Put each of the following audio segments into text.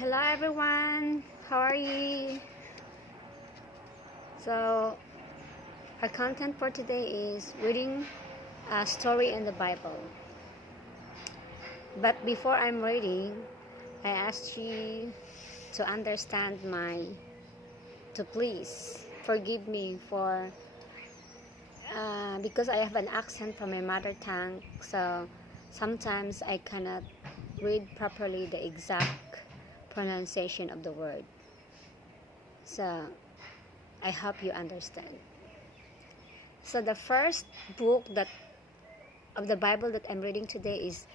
Hello everyone, how are you? So our content for today is reading a story in the Bible. But before I'm reading, I asked you to to please forgive me for because I have an accent from my mother tongue, so sometimes I cannot read properly the exact pronunciation of the word. So I hope you understand. So the first book of the Bible that I'm reading today is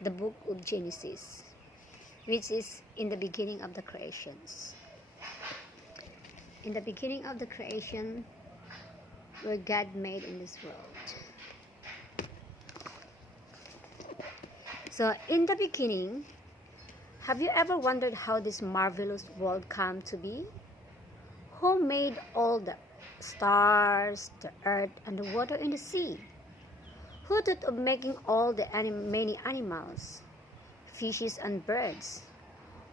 the book of Genesis, which is in the beginning of the creations. In the beginning of the creation, where God made in this world. So in the beginning, have you ever wondered how this marvelous world came to be? Who made all the stars, the earth, and the water in the sea? Who thought of making all the many animals, fishes, and birds?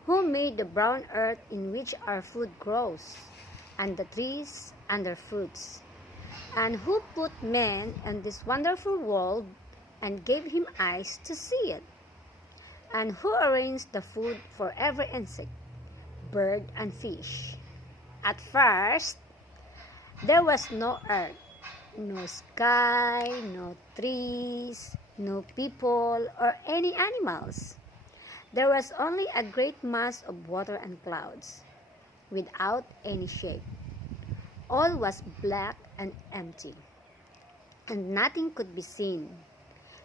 Who made the brown earth in which our food grows, and the trees and their fruits? And who put man in this wonderful world and gave him eyes to see it? And who arranged the food for every insect, bird, and fish? At first, there was no earth, no sky, no trees, no people, or any animals. There was only a great mass of water and clouds, without any shape. All was black and empty, and nothing could be seen.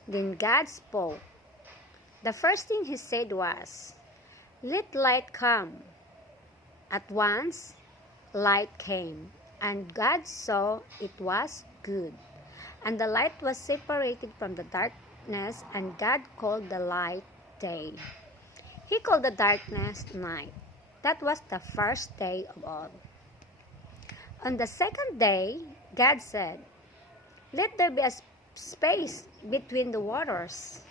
Then God spoke. The first thing he said was, "Let light come." At once, light came, and God saw it was good. And the light was separated from the darkness, and God called the light day. He called the darkness night. That was the first day of all. On the second day, God said, "Let there be a space between the waters."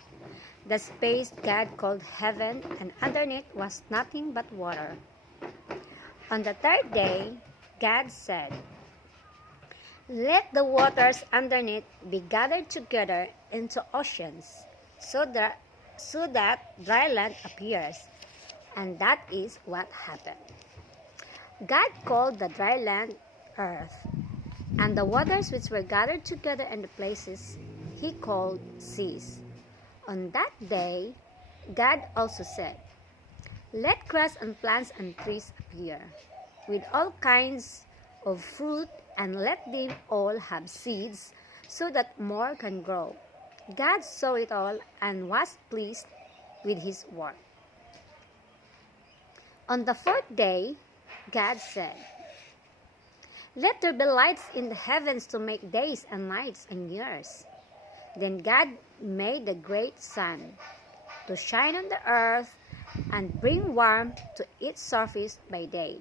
The space God called heaven, and underneath was nothing but water. On the third day, God said, "Let the waters underneath be gathered together into oceans, so that dry land appears." And that is what happened. God called the dry land earth, and the waters which were gathered together in the places he called seas. On that day, God also said, "Let grass and plants and trees appear, with all kinds of fruit, and let them all have seeds, so that more can grow." God saw it all and was pleased with his work. On the fourth day, God said, "Let there be lights in the heavens to make days and nights and years." Then God made the great sun to shine on the earth and bring warmth to its surface by day.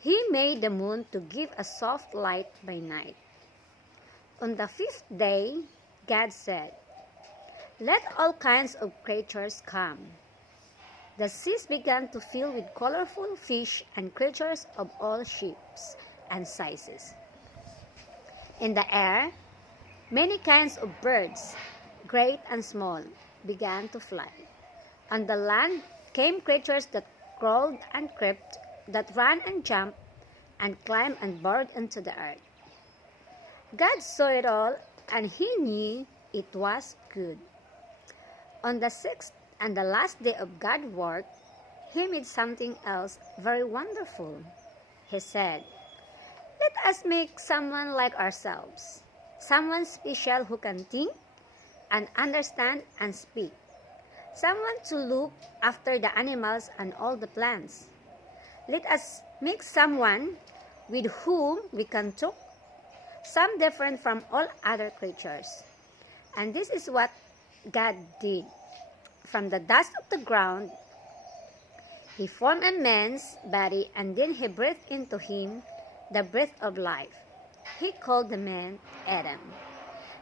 He made the moon to give a soft light by night. On the fifth day, God said, "Let all kinds of creatures come." The seas began to fill with colorful fish and creatures of all shapes and sizes. In the air, many kinds of birds, great and small, began to fly. On the land came creatures that crawled and crept, that ran and jumped, and climbed and burrowed into the earth. God saw it all, and he knew it was good. On the sixth and the last day of God's work, he made something else very wonderful. He said, "Let us make someone like ourselves, someone special who can think and understand and speak, someone to look after the animals and all the plants. Let us make someone with whom we can talk, some different from all other creatures." And this is what God did. From the dust of the ground, he formed a man's body, and then he breathed into him the breath of life. He called the man Adam.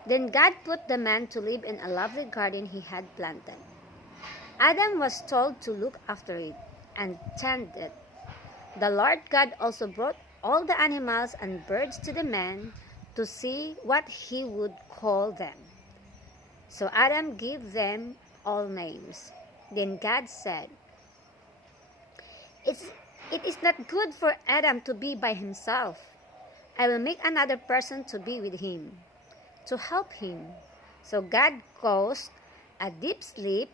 Then God put the man to live in a lovely garden he had planted. Adam was told to look after it. and tended. The Lord God also brought all the animals and birds to the man to see what he would call them. So Adam gave them all names. Then God said, It is not good for Adam to be by himself. I will make another person to be with him, to help him. So God caused a deep sleep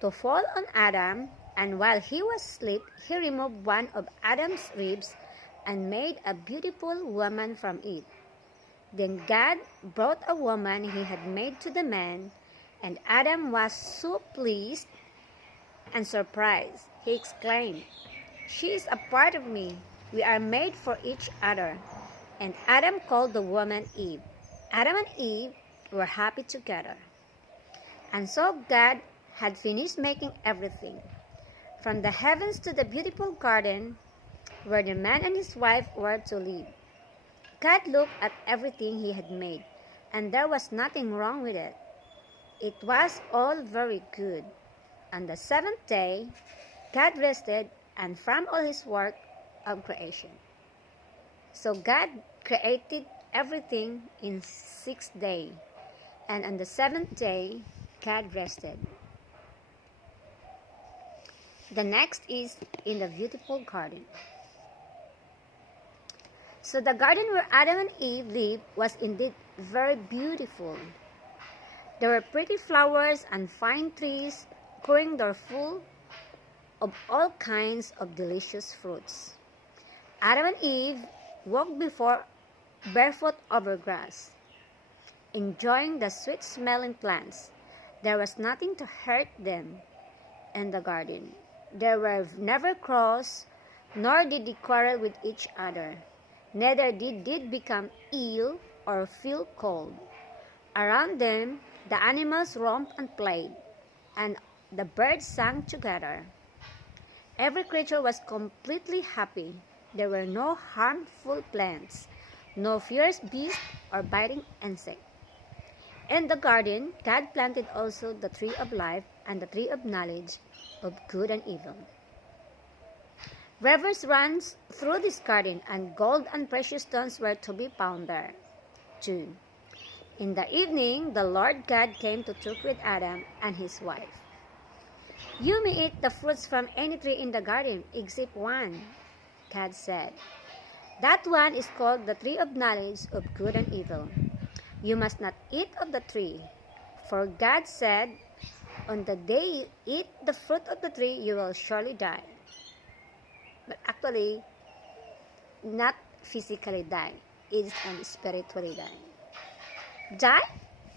to fall on Adam, and while he was asleep, he removed one of Adam's ribs and made a beautiful woman from it. Then God brought a woman he had made to the man, and Adam was so pleased and surprised. He exclaimed, "She is a part of me. We are made for each other." And Adam called the woman Eve. Adam and Eve were happy together. And so God had finished making everything, from the heavens to the beautiful garden where the man and his wife were to live. God looked at everything he had made, and there was nothing wrong with it. It was all very good. On the seventh day, God rested and from all his work of creation. So God created everything in 6 days, and on the seventh day, God rested. The next is in the beautiful garden. So the garden where Adam and Eve lived was indeed very beautiful. There were pretty flowers and fine trees growing there full of all kinds of delicious fruits. Adam and Eve walked barefoot over grass, enjoying the sweet-smelling plants. There was nothing to hurt them in the garden. They were never cross, nor did they quarrel with each other. Neither did they become ill or feel cold. Around them, the animals romped and played, and the birds sang together. Every creature was completely happy. There were no harmful plants, no fierce beasts or biting insects. In the garden, God planted also the tree of life and the tree of knowledge of good and evil. Rivers ran through this garden, and gold and precious stones were to be found there, too. In the evening, the Lord God came to talk with Adam and his wife. "You may eat the fruits from any tree in the garden except one," God said. "That one is called the tree of knowledge of good and evil. You must not eat of the tree, for God said, 'On the day you eat the fruit of the tree, you will surely die.'" But actually, not physically die, it is spiritually die. Die?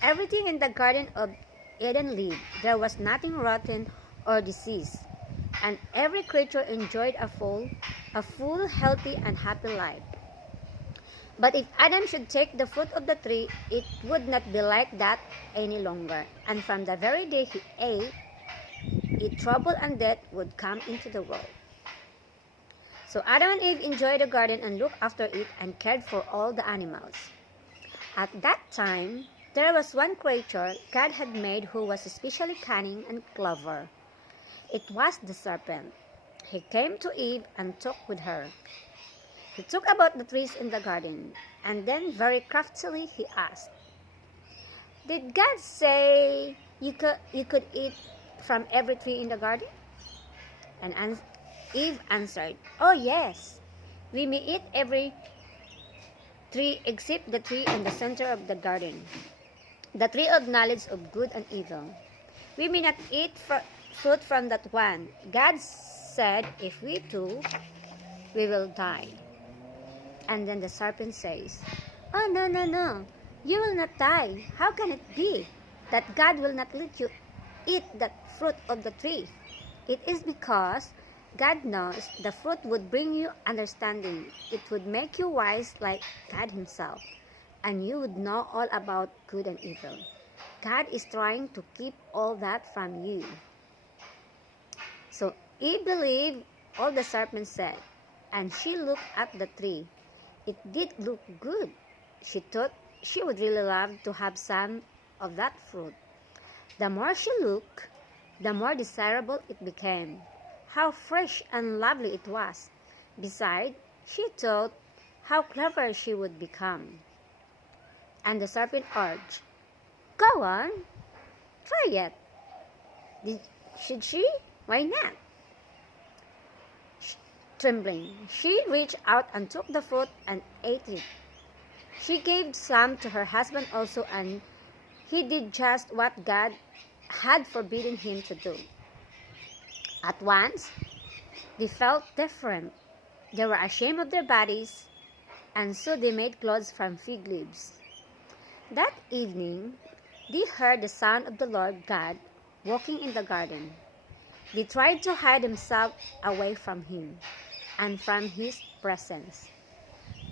Everything in the Garden of Eden lived. There was nothing rotten or diseased, and every creature enjoyed a full, healthy, and happy life. But if Adam should take the fruit of the tree, it would not be like that any longer. And from the very day he ate it, trouble and death would come into the world. So Adam and Eve enjoyed the garden and looked after it and cared for all the animals. At that time, there was one creature God had made who was especially cunning and clever. It was the serpent. He came to Eve and talked with her. He talked about the trees in the garden, and then very craftily he asked, "Did God say you could eat from every tree in the garden?" And Eve answered, "Oh yes, we may eat every tree except the tree in the center of the garden, the tree of knowledge of good and evil. We may not eat fruit from that one. God said if we do, we will die." And then the serpent says, "Oh, no, no, no, you will not die. How can it be that God will not let you eat that fruit of the tree? It is because God knows the fruit would bring you understanding. It would make you wise like God himself, and you would know all about good and evil. God is trying to keep all that from you." So Eve believed all the serpent said, and she looked at the tree. It did look good. She thought she would really love to have some of that fruit. The more she looked, the more desirable it became. how fresh and lovely it was. Besides, she thought how clever she would become. And the serpent urged, "Go on, try it." Should she? Why not? Trembling, she reached out and took the fruit and ate it. She gave some to her husband also, and he did just what God had forbidden him to do. At once, they felt different. They were ashamed of their bodies, and so they made clothes from fig leaves. That evening, they heard the sound of the Lord God walking in the garden. They tried to hide themselves away from him and from his presence.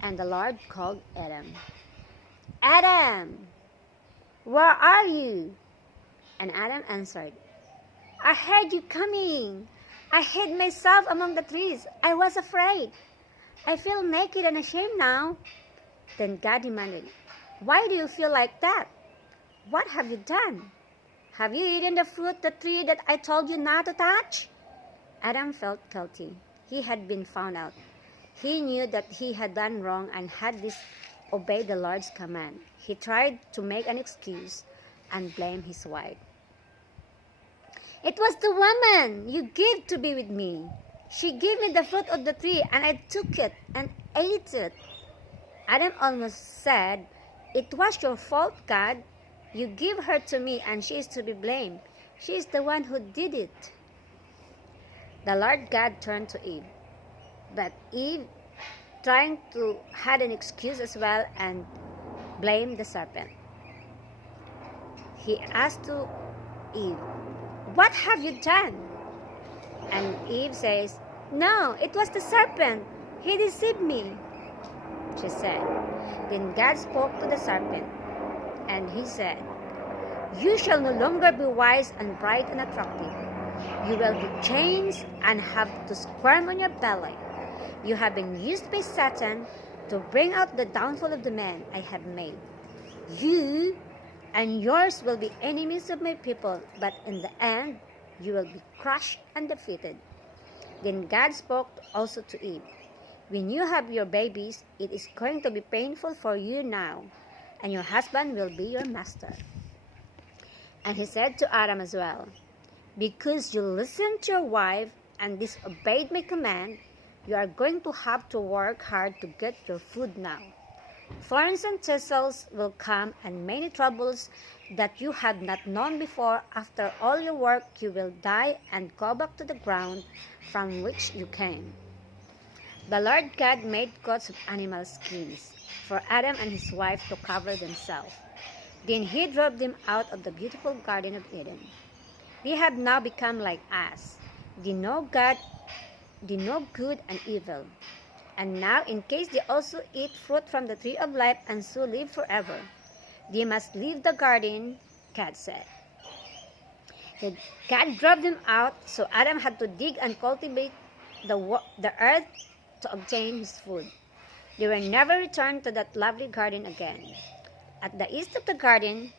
And the Lord called Adam. "Adam, where are you?" And Adam answered, "I heard you coming. I hid myself among the trees. I was afraid. I feel naked and ashamed now." Then God demanded, "Why do you feel like that? What have you done? Have you eaten the fruit, the tree that I told you not to touch?" Adam felt guilty. He had been found out. He knew that he had done wrong and had disobeyed the Lord's command. He tried to make an excuse and blame his wife. "It was the woman you gave to be with me. She gave me the fruit of the tree, and I took it and ate it." Adam almost said, "It was your fault, God. You gave her to me, and she is to be blamed. She is the one who did it." The Lord God turned to Eve, but Eve, trying to had an excuse as well, and blamed the serpent. He asked to Eve, "What have you done?" And Eve says, "No, it was the serpent. He deceived me," she said. Then God spoke to the serpent, and he said, "You shall no longer be wise and bright and attractive. You will be changed and have to squirm on your belly. You have been used by Satan to bring out the downfall of the man I have made. You and yours will be enemies of my people, but in the end you will be crushed and defeated." Then God spoke also to Eve, "When you have your babies, it is going to be painful for you now, and your husband will be your master." And he said to Adam as well, "Because you listened to your wife and disobeyed my command, you are going to have to work hard to get your food now. Thorns and thistles will come, and many troubles that you had not known before. After all your work, you will die and go back to the ground from which you came." The Lord God made coats of animal skins for Adam and his wife to cover themselves. Then he drove them out of the beautiful Garden of Eden. They have now become like us. They know God, they know good and evil. And now, in case they also eat fruit from the tree of life and so live forever, they must leave the garden, God said. Then God drove them out, so Adam had to dig and cultivate the earth to obtain his food. They were never returned to that lovely garden again. At the east of the Garden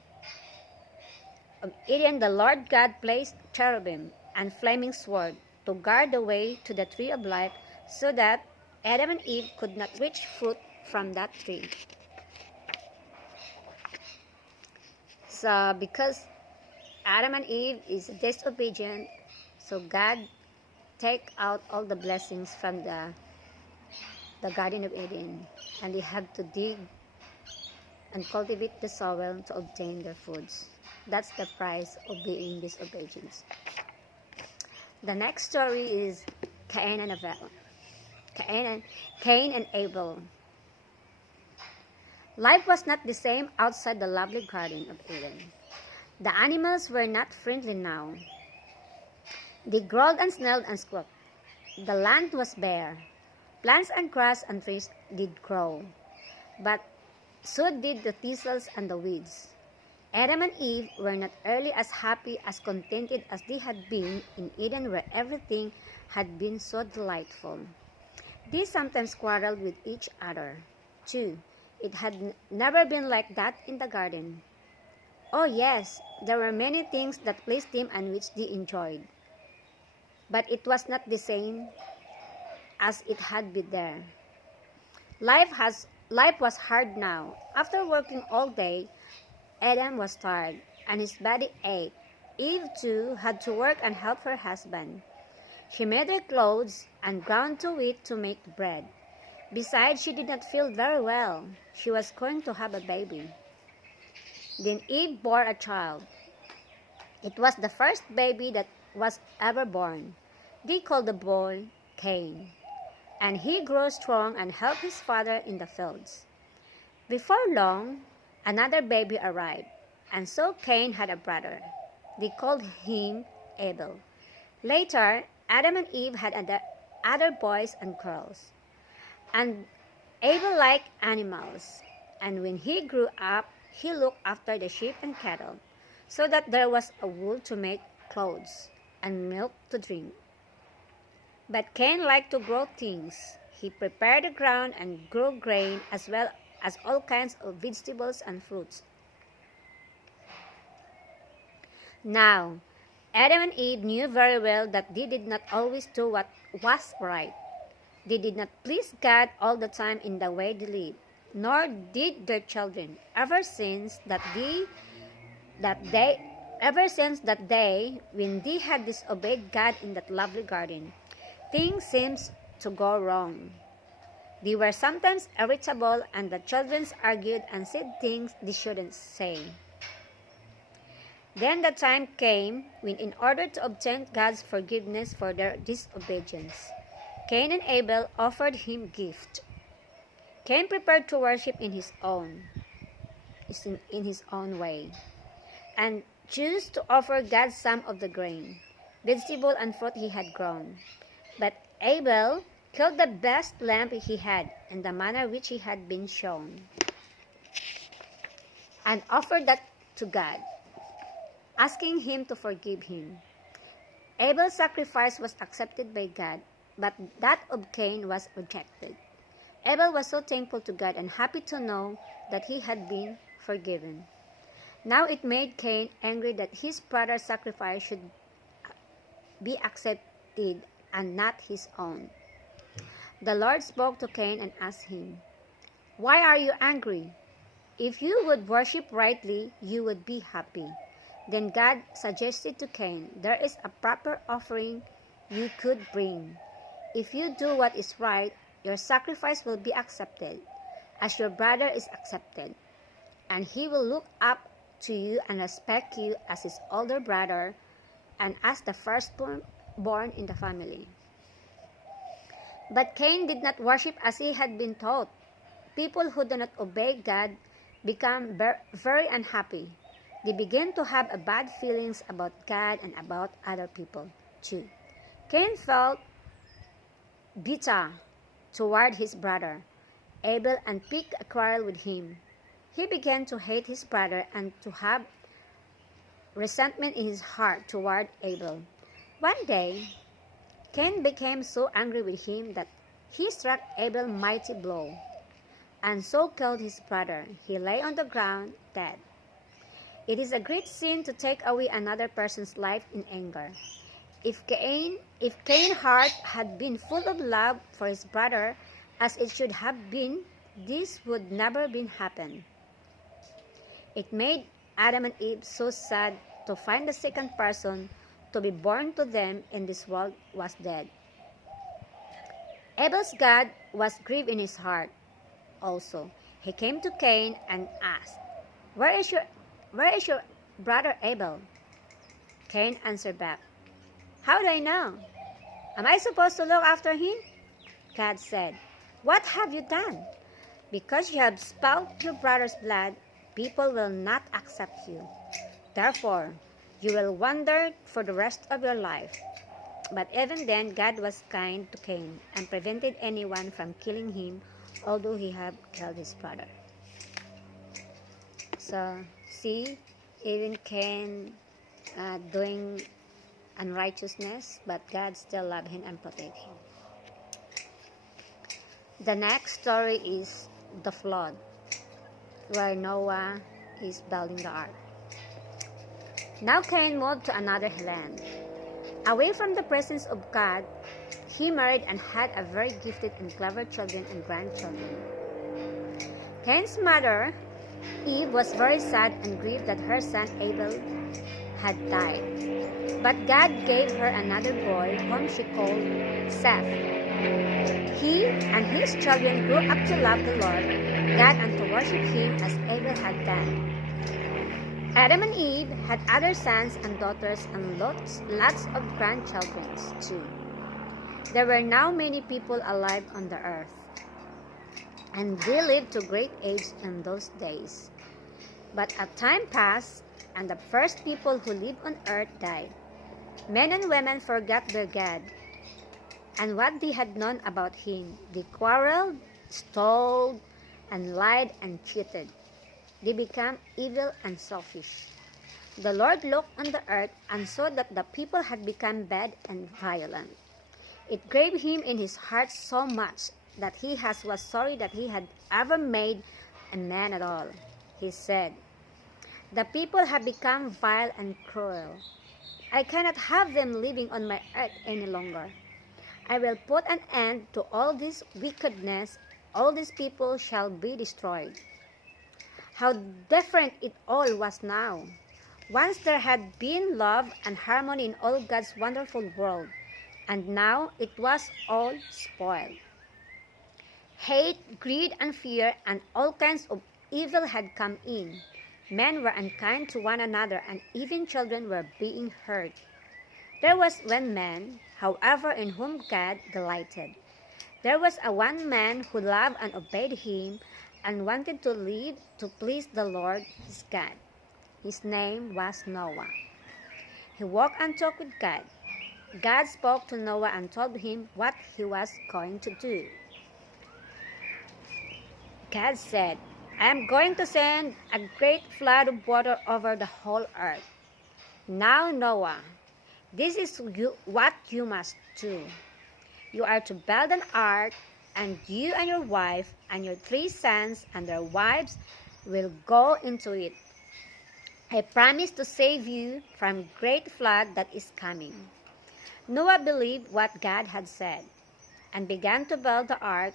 of Eden, the Lord God placed cherubim and flaming sword to guard the way to the tree of life, so that Adam and Eve could not reach fruit from that tree. So because Adam and Eve is disobedient, so God take out all the blessings from the Garden of Eden, and they have to dig and cultivate the soil to obtain their foods. That's the price of being disobedient. The next story is Cain and Abel. Cain and Abel. Life was not the same outside the lovely Garden of Eden. The animals were not friendly now. They growled and snarled and squawked. The land was bare. Plants and grass and trees did grow, but so did the thistles and the weeds. Adam and Eve were not nearly as happy, as contented as they had been in Eden, where everything had been so delightful. They sometimes quarreled with each other, too. It had never been like that in the garden. Oh yes, there were many things that pleased them and which they enjoyed. but it was not the same as it had been there. Life was hard now. After working all day, Adam was tired, and his body ached. Eve, too, had to work and help her husband. She made her clothes and ground to wheat to make bread. Besides, she did not feel very well. She was going to have a baby. Then Eve bore a child. It was the first baby that was ever born. They called the boy Cain, and he grew strong and helped his father in the fields. Before long, another baby arrived, and so Cain had a brother. They called him Abel. Later, Adam and Eve had other boys and girls. And Abel liked animals, and when he grew up, he looked after the sheep and cattle, so that there was a wool to make clothes and milk to drink. But Cain liked to grow things. He prepared the ground and grew grain as well as all kinds of vegetables and fruits. Now, Adam and Eve knew very well that they did not always do what was right. They did not please God all the time in the way they lived, nor did their children, ever since that day when they had disobeyed God in that lovely garden. Things seemed to go wrong. They were sometimes irritable, and the children argued and said things they shouldn't say. Then the time came when, in order to obtain God's forgiveness for their disobedience, Cain and Abel offered him gifts. Cain prepared to worship in his own way, and chose to offer God some of the grain, vegetable, and fruit he had grown. But Abel killed the best lamb he had in the manner which he had been shown, and offered that to God, asking him to forgive him. Abel's sacrifice was accepted by God, but that of Cain was rejected. Abel was so thankful to God and happy to know that he had been forgiven. Now it made Cain angry that his brother's sacrifice should be accepted and not his own. The Lord spoke to Cain and asked him, "Why are you angry? If you would worship rightly, you would be happy." Then God suggested to Cain, "There is a proper offering you could bring. If you do what is right, your sacrifice will be accepted, as your brother is accepted, and he will look up to you and respect you as his older brother and as the firstborn in the family." But Cain did not worship as he had been taught. People who do not obey God become very unhappy. They begin to have bad feelings about God and about other people too. Cain felt bitter toward his brother Abel and picked a quarrel with him. He began to hate his brother and to have resentment in his heart toward Abel. One day, Cain became so angry with him that he struck Abel a mighty blow, and so killed his brother. He lay on the ground dead. It is a great sin to take away another person's life in anger. If Cain's heart had been full of love for his brother, as it should have been, this would never been happen. It made Adam and Eve so sad to find the second person to be born to them in this world was dead. Abel's God was grieved in his heart also. He came to Cain and asked, Where is your brother Abel?" Cain answered back, "How do I know? Am I supposed to look after him?" God said, "What have you done? Because you have spilled your brother's blood, people will not accept you. Therefore, you will wander for the rest of your life." But even then, God was kind to Cain and prevented anyone from killing him, although he had killed his brother. So, see, even Cain doing unrighteousness, but God still loved him and protected him. The next story is the flood, where Noah is building the ark. Now Cain moved to another land. Away from the presence of God, he married and had a very gifted and clever children and grandchildren. Cain's mother, Eve, was very sad and grieved that her son Abel had died. But God gave her another boy whom she called Seth. He and his children grew up to love the Lord God and to worship him as Abel had done. Adam and Eve had other sons and daughters and lots of grandchildren too. There were now many people alive on the earth, and they lived to great age in those days. But a time passed, and the first people who lived on earth died. Men and women forgot their God and what they had known about him. They quarreled, stole, and lied and cheated. They became evil and selfish. The Lord looked on the earth and saw that the people had become bad and violent. It grieved him in his heart so much that he was sorry that he had ever made a man at all. He said, "The people have become vile and cruel. I cannot have them living on my earth any longer. I will put an end to all this wickedness. All these people shall be destroyed." How different it all was now. Once there had been love and harmony in all God's wonderful world, and now it was all spoiled. Hate, greed, and fear, and all kinds of evil had come in. Men were unkind to one another, and even children were being hurt. There was one man, however, in whom God delighted. There was one man who loved and obeyed him and wanted to live to please the Lord his God. His name was Noah. He walked and talked with God. God spoke to Noah and told him what he was going to do. God said, "I am going to send a great flood of water over the whole earth. Now, Noah, this is what you must do. You are to build an ark, and you and your wife and your 3 sons and their wives will go into it. I promise to save you from great flood that is coming." Noah believed what God had said and began to build the ark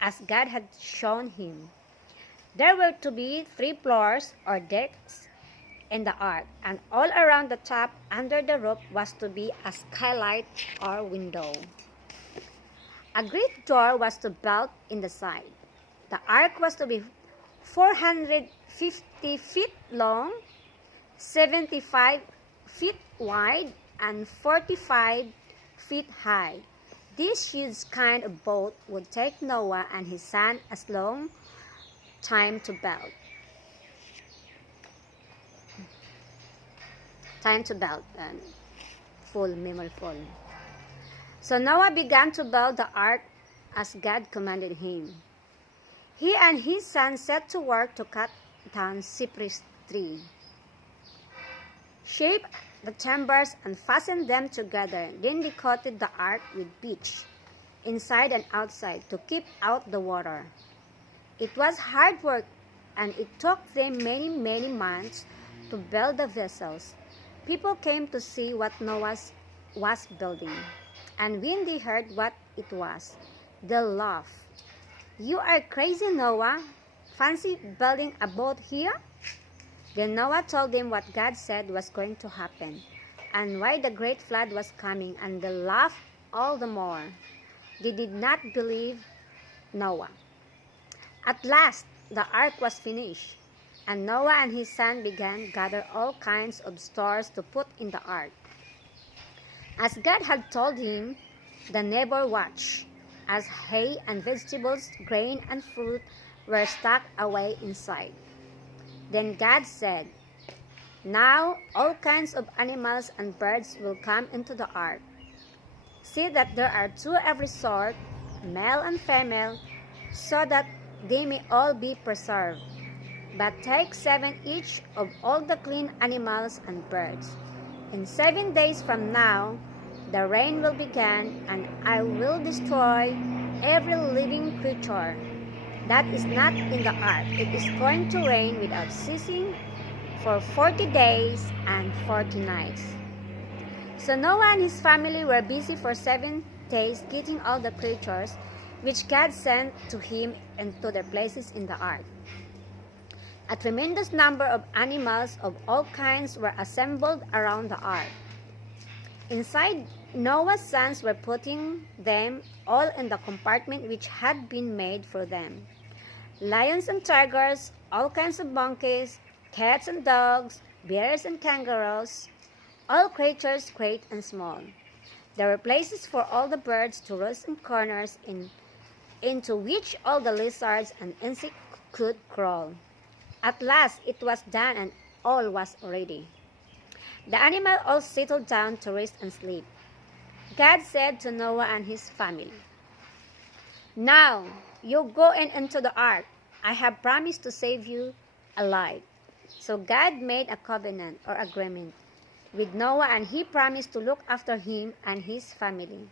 as God had shown him. There were to be 3 floors or decks in the ark, and all around the top under the roof was to be a skylight or window. A great door was to be built in the side. The ark was to be 450 feet long, 75 feet wide, and 45 feet high. This huge kind of boat would take Noah and his son as long time to build. Full memory full. So Noah began to build the ark as God commanded him. He and his son set to work to cut down cypress tree, shape the timbers, and fasten them together. Then they coated the ark with pitch, inside and outside, to keep out the water. It was hard work, and it took them many, many months to build the vessels. People came to see what Noah was building, and when they heard what it was, they laughed. "You are crazy, Noah. Fancy building a boat here?" Then Noah told them what God said was going to happen, and why the great flood was coming, and they laughed all the more. They did not believe Noah. At last, the ark was finished, and Noah and his son began to gather all kinds of stores to put in the ark. As God had told him, the neighbor watched, as hay and vegetables, grain and fruit were stacked away inside. Then God said, "Now all kinds of animals and birds will come into the ark. See that there are 2 every sort, male and female, so that they may all be preserved. But take 7 each of all the clean animals and birds. In 7 days from now, the rain will begin, and I will destroy every living creature that is not in the ark. It is going to rain without ceasing for 40 days and 40 nights. So Noah and his family were busy for 7 days getting all the creatures which God sent to him into their places in the ark. A tremendous number of animals of all kinds were assembled around the ark. Inside, Noah's sons were putting them all in the compartment which had been made for them. Lions and tigers, all kinds of monkeys, cats and dogs, bears and kangaroos, all creatures great and small. There were places for all the birds to roost in corners into which all the lizards and insects could crawl. At last it was done and all was ready. The animals all settled down to rest and sleep. God said to Noah and his family, "Now you go into the ark. I have promised to save you alive." So God made a covenant or agreement with Noah, and he promised to look after him and his family.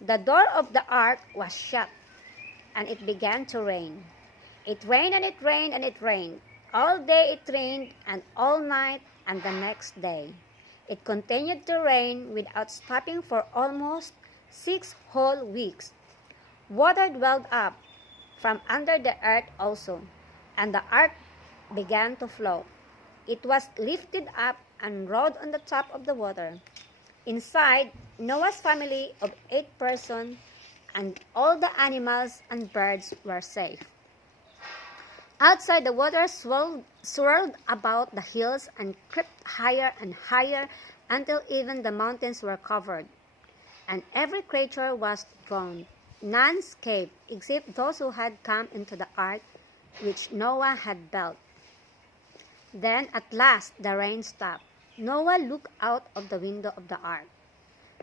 The door of the ark was shut, and it began to rain. It rained and it rained and it rained. All day it rained, and all night and the next day. It continued to rain without stopping for almost 6 whole weeks. Water welled up from under the earth also, and the ark began to float. It was lifted up and rode on the top of the water. Inside, Noah's family of 8 persons and all the animals and birds were safe. Outside, the water swirled about the hills and crept higher and higher until even the mountains were covered. And every creature was drowned. None escaped except those who had come into the ark which Noah had built. Then at last the rain stopped. Noah looked out of the window of the ark.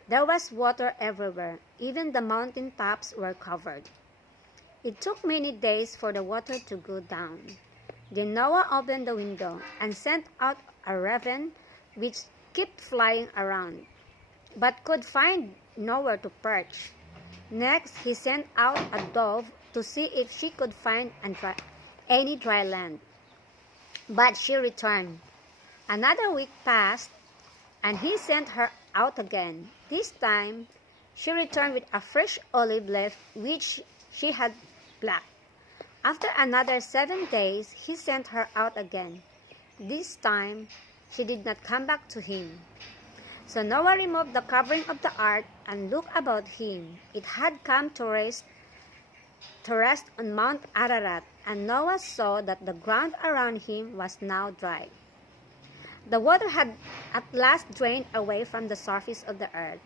There was water everywhere. Even the mountain tops were covered. It took many days for the water to go down. Then Noah opened the window and sent out a raven which kept flying around, but could find nowhere to perch. Next, he sent out a dove to see if she could find any dry land. But she returned. Another week passed, and he sent her out again. This time, she returned with a fresh olive leaf which she had plucked. After another 7 days, he sent her out again. This time, she did not come back to him. So Noah removed the covering of the ark and looked about him. It had come to rest on Mount Ararat, and Noah saw that the ground around him was now dry. The water had at last drained away from the surface of the earth.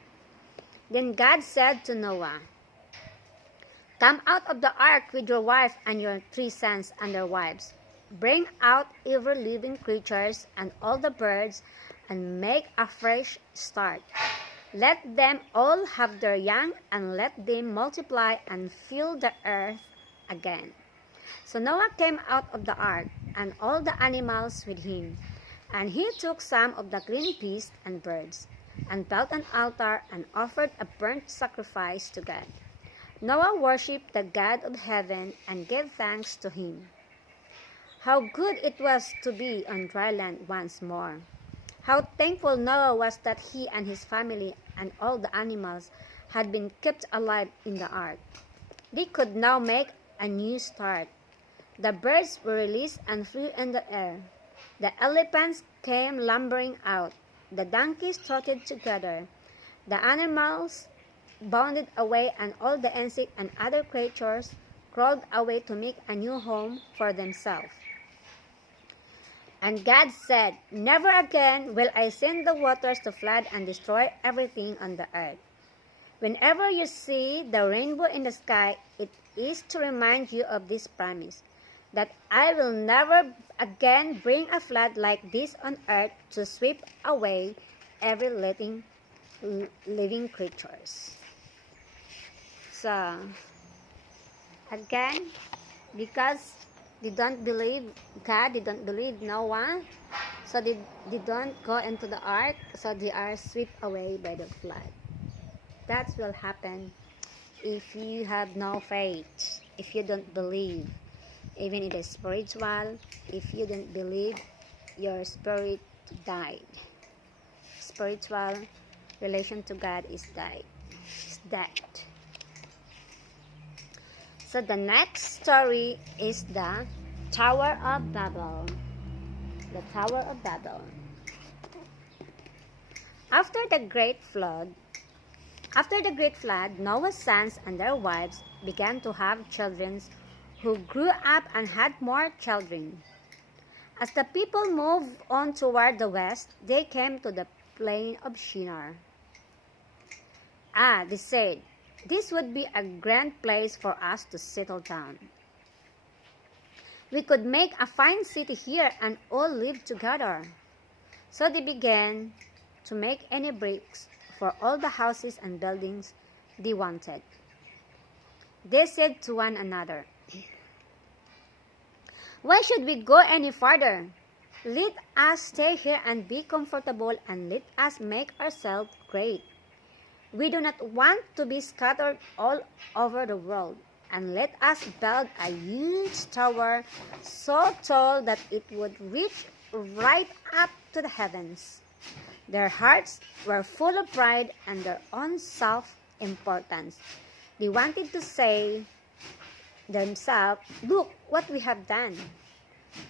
Then God said to Noah, "Come out of the ark with your wife and your 3 sons and their wives. Bring out every living creatures and all the birds and make a fresh start. Let them all have their young and let them multiply and fill the earth again." So Noah came out of the ark and all the animals with him, and he took some of the green beasts and birds and built an altar and offered a burnt sacrifice to God. Noah worshipped the God of heaven and gave thanks to him. How good it was to be on dry land once more. How thankful Noah was that he and his family and all the animals had been kept alive in the ark. They could now make a new start. The birds were released and flew in the air. The elephants came lumbering out. The donkeys trotted together. The animals bounded away, and all the insects and other creatures crawled away to make a new home for themselves. And God said, "Never again will I send the waters to flood and destroy everything on the earth." Whenever you see the rainbow in the sky, it is to remind you of this promise, that I will never again bring a flood like this on earth to sweep away every living creatures. So, again, because they don't believe God, they don't believe Noah, so they don't go into the ark, so they are swept away by the flood. That will happen if you have no faith, if you don't believe. Even in the spiritual, if you don't believe, your spirit died. Spiritual, relation to God is dead. So the next story is the Tower of Babel. The Tower of Babel. After the great flood, Noah's sons and their wives began to have children who grew up and had more children. As the people moved on toward the west, they came to the plain of Shinar. They said, "This would be a grand place for us to settle down. We could make a fine city here and all live together." So they began to make any bricks for all the houses and buildings they wanted. They said to one another, "Why should we go any farther? Let us stay here and be comfortable, and let us make ourselves great. We do not want to be scattered all over the world, and let us build a huge tower so tall that it would reach right up to the heavens." Their hearts were full of pride and their own self-importance. They wanted to say themselves, "Look what we have done."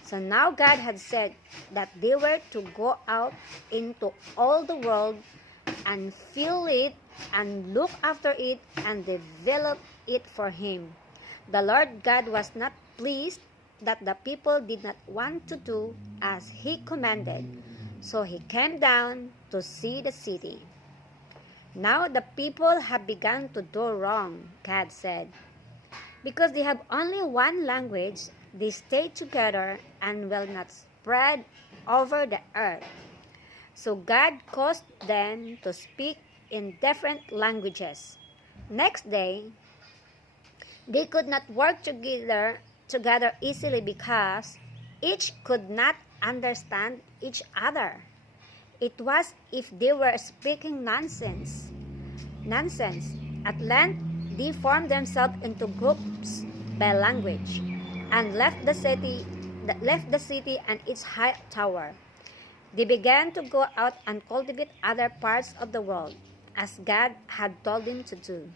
So now God had said that they were to go out into all the world and fill it and look after it and develop it for Him. The Lord God was not pleased that the people did not want to do as He commanded, so He came down to see the city. "Now the people have begun to do wrong," God said. "Because they have only one language, they stay together and will not spread over the earth." So God caused them to speak in different languages. Next day, they could not work together easily because each could not understand each other. It was if they were speaking nonsense. At length, they formed themselves into groups by language and left the city and its high tower. They began to go out and cultivate other parts of the world, as God had told them to do.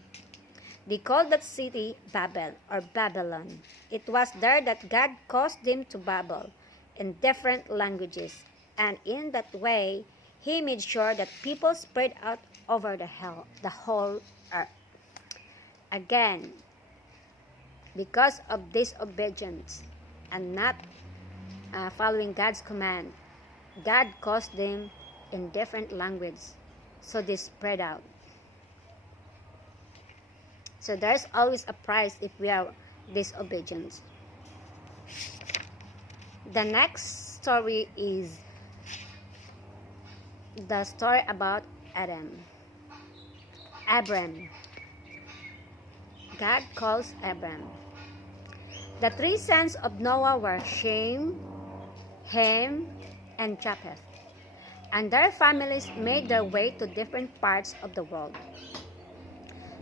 They called that city Babel or Babylon. It was there that God caused them to babble in different languages, and in that way, He made sure that people spread out over the whole earth. Again, because of disobedience and not following God's command, God caused them in different languages, so they spread out. So there's always a price if we are disobedient. The next story is the story about Abram. God calls Abram. The three sons of Noah were Shem, Ham, and Japheth, and their families made their way to different parts of the world.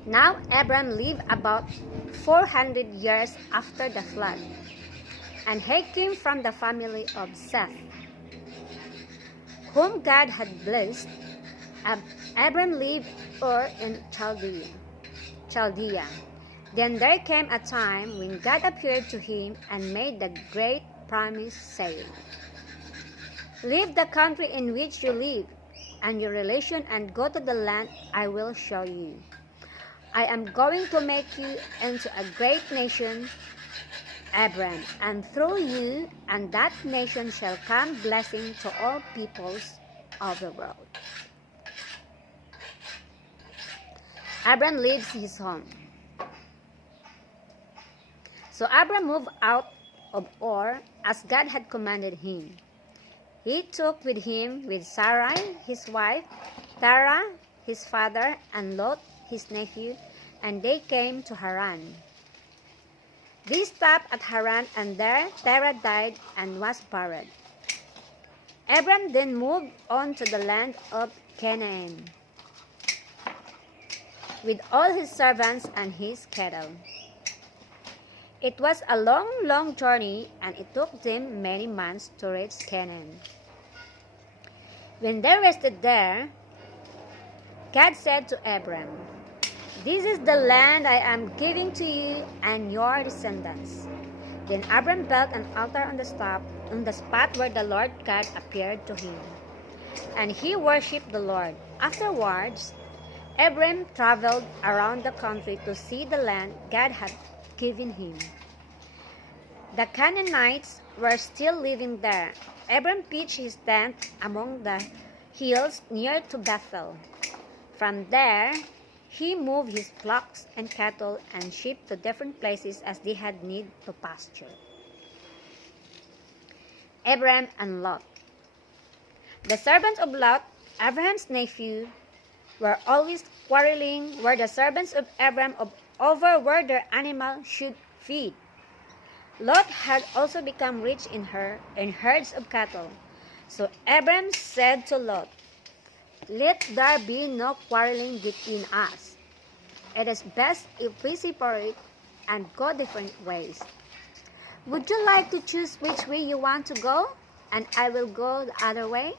Now Abram lived about 400 years after the flood, and he came from the family of Seth, whom God had blessed. Abram lived in Chaldea. Then there came a time when God appeared to him and made the great promise, saying, "Leave the country in which you live and your relation and go to the land I will show you. I am going to make you into a great nation, Abram, and through you and that nation shall come blessing to all peoples of the world." Abram leaves his home. So Abram moved out of Ur as God had commanded him. He took with him Sarai, his wife, Terah, his father, and Lot, his nephew, and they came to Haran. They stopped at Haran, and there Terah died and was buried. Abram then moved on to the land of Canaan with all his servants and his cattle. It was a long, long journey, and it took them many months to reach Canaan. When they rested there God said to Abram, "This is the land I am giving to you and your descendants." Then Abram built an altar on the spot where the Lord God appeared to him, and he worshipped the Lord. Afterwards, Abram traveled around the country to see the land God had given him. The Canaanites were still living there. Abram pitched his tent among the hills near to Bethel. From there, he moved his flocks and cattle and sheep to different places as they had need to pasture. Abram and Lot. The servants of Lot, Abraham's nephew, were always quarreling where the servants of Abram over where their animals should feed. Lot had also become rich in herds of cattle. So Abram said to Lot, "Let there be no quarreling between us. It is best if we separate and go different ways. Would you like to choose which way you want to go, and I will go the other way?"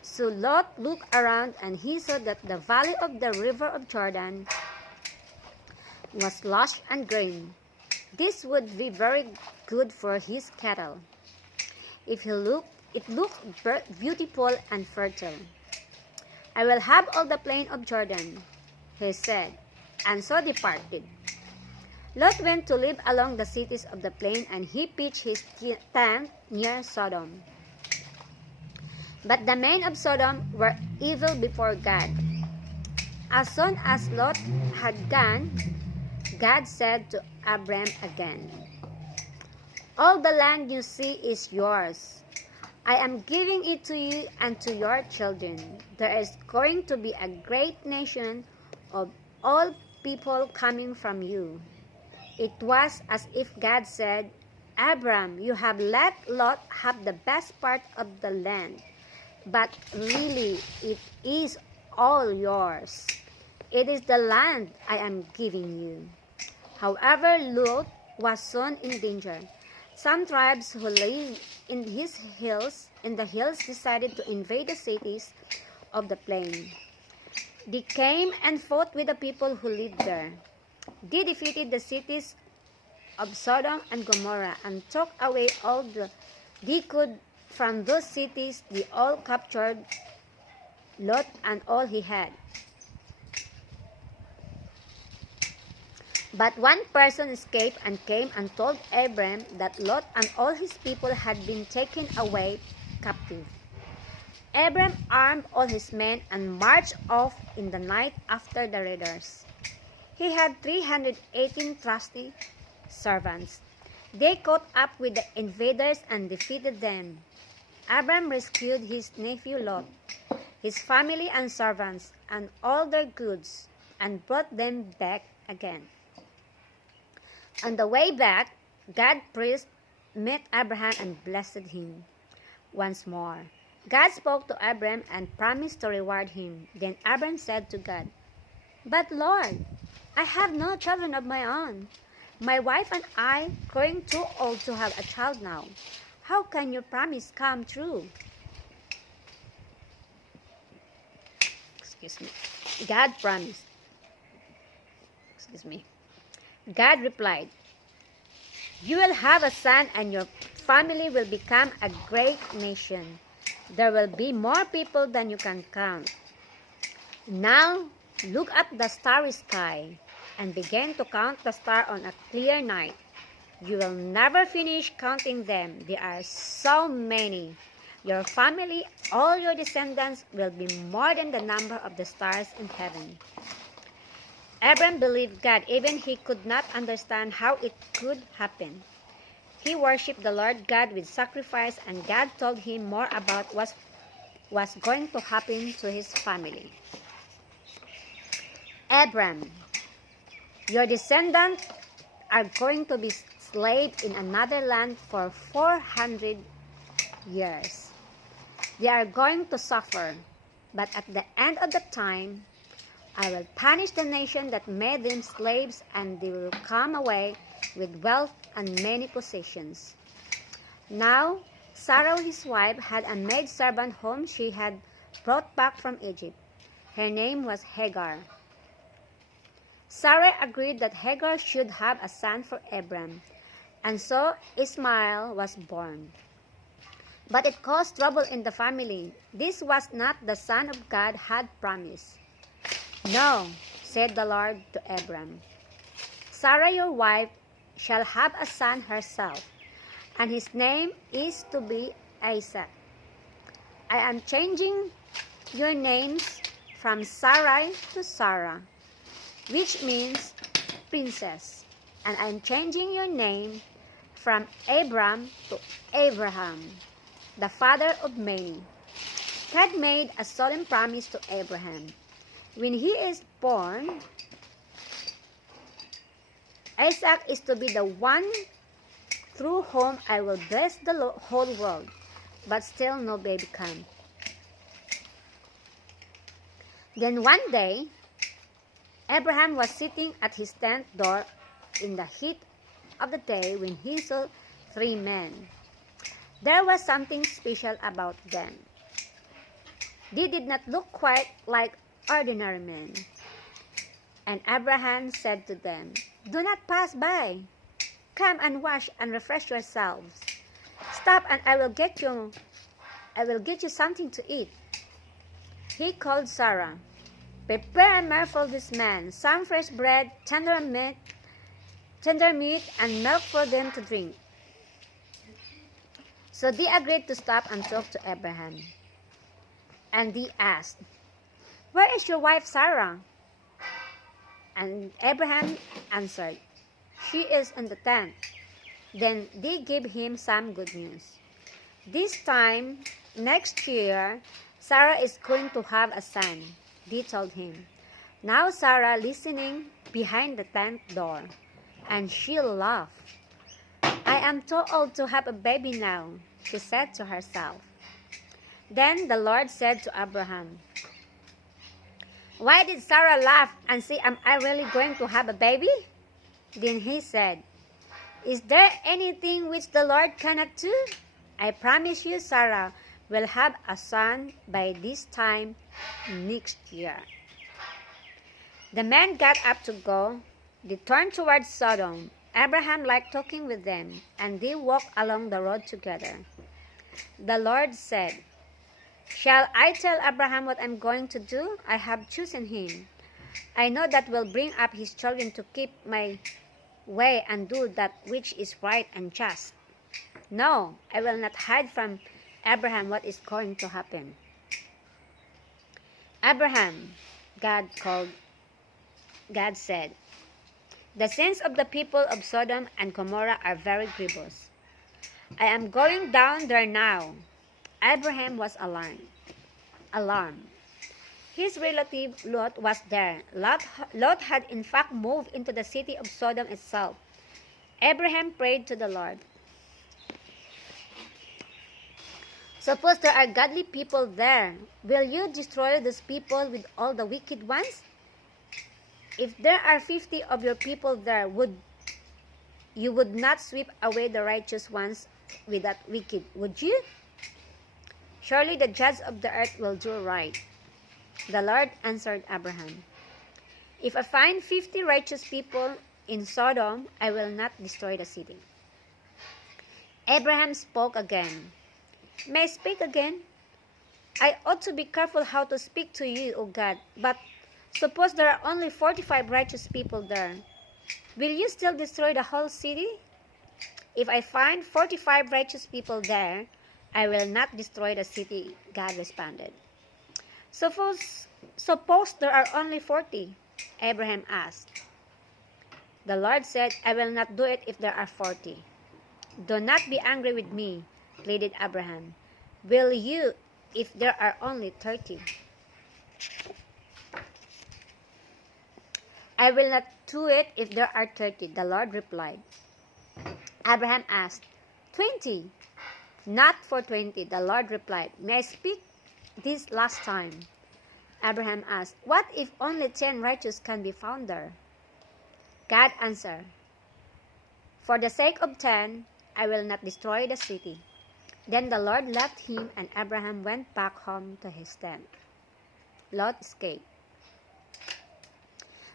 So Lot looked around, and he saw that the valley of the river of Jordan was lush and green. This would be very good for his cattle. It looked beautiful and fertile. "I will have all the plain of Jordan," he said, and so departed. Lot went to live along the cities of the plain, and he pitched his tent near Sodom. But the men of Sodom were evil before God. As soon as Lot had gone, God said to Abram again, "All the land you see is yours. I am giving it to you and to your children. There is going to be a great nation of all people coming from you." It was as if God said, "Abram, you have let Lot have the best part of the land, but really it is all yours. It is the land I am giving you." However, Lot was soon in danger. Some tribes who lived in the hills decided to invade the cities of the plain. They came and fought with the people who lived there. They defeated the cities of Sodom and Gomorrah and took away all they could from those cities. They all captured Lot and all he had. But one person escaped and came and told Abram that Lot and all his people had been taken away captive. Abram armed all his men and marched off in the night after the raiders. He had 318 trusty servants. They caught up with the invaders and defeated them. Abram rescued his nephew Lot, his family and servants, and all their goods, and brought them back again. On the way back, God's priest met Abraham and blessed him once more. God spoke to Abram and promised to reward him. Then Abram said to God, "But Lord, I have no children of my own. My wife and I are growing too old to have a child now. How can your promise come true?" God promised. God replied, "You will have a son, and your family will become a great nation. There will be more people than you can count. Now look at the starry sky and begin to count the stars on a clear night. You will never finish counting them. There are so many. Your family, all your descendants, will be more than the number of the stars in heaven." Abram believed God, even he could not understand how it could happen. He worshipped the Lord God with sacrifice, and God told him more about what was going to happen to his family. "Abram, your descendants are going to be slaves in another land for 400 years. They are going to suffer, but at the end of the time, I will punish the nation that made them slaves, and they will come away with wealth and many possessions." Now, Sarah, his wife, had a maidservant whom she had brought back from Egypt. Her name was Hagar. Sarah agreed that Hagar should have a son for Abram, and so Ishmael was born. But it caused trouble in the family. This was not the son of God had promised. No, said the Lord to Abram. Sarah your wife shall have a son herself, and his name is to be Isaac. I am changing your names from Sarai to Sarah, which means princess, and I am changing your name from Abram to Abraham, the father of many. God made a solemn promise to Abraham. When he is born, Isaac is to be the one through whom I will bless the whole world. But still no baby came. Then one day, Abraham was sitting at his tent door in the heat of the day when he saw 3 men. There was something special about them. They did not look quite like ordinary men. And Abraham said to them, "Do not pass by. Come and wash and refresh yourselves. Stop and I will get you something to eat." He called Sarah. "Prepare a meal for this man, some fresh bread, tender meat, and milk for them to drink." So they agreed to stop and talk to Abraham. And they asked, "Where is your wife Sarah?" And Abraham answered, "She is in the tent." Then they gave him some good news. "This time next year, Sarah is going to have a son," they told him. Now Sarah listening behind the tent door, and she laughed. "I am too old to have a baby now," she said to herself. Then the Lord said to Abraham, "Why did Sarah laugh and say, 'Am I really going to have a baby?'" Then he said, "Is there anything which the Lord cannot do? I promise you Sarah will have a son by this time next year." The men got up to go. They turned towards Sodom. Abraham liked talking with them, and they walked along the road together. The Lord said, "Shall I tell Abraham what I'm going to do? I have chosen him. I know that will bring up his children to keep my way and do that which is right and just. No, I will not hide from Abraham what is going to happen." "Abraham," God said, "the sins of the people of Sodom and Gomorrah are very grievous. I am going down there now." Abraham was alarmed. His relative Lot was there. Lot had in fact moved into the city of Sodom itself. Abraham prayed to the Lord, "Suppose there are godly people there. Will you destroy those people with all the wicked ones? If there are 50 of your people there, you would not sweep away the righteous ones with that wicked, would you? Surely the judge of the earth will do right." The Lord answered Abraham, "If I find 50 righteous people in Sodom, I will not destroy the city." Abraham spoke again. "May I speak again? I ought to be careful how to speak to you, O God, but suppose there are only 45 righteous people there. Will you still destroy the whole city?" "If I find 45 righteous people there, I will not destroy the city," God responded. Suppose there are only 40, Abraham asked. The Lord said, "I will not do it if there are 40. "Do not be angry with me," pleaded Abraham. "Will you if there are only 30? "I will not do it if there are 30, the Lord replied. Abraham asked, 20? "Not for 20, the Lord replied. "May I speak this last time?" Abraham asked, "What if only 10 righteous can be found there?" God answered, "For the sake of 10, I will not destroy the city." Then the Lord left him, and Abraham went back home to his tent. Lot escaped.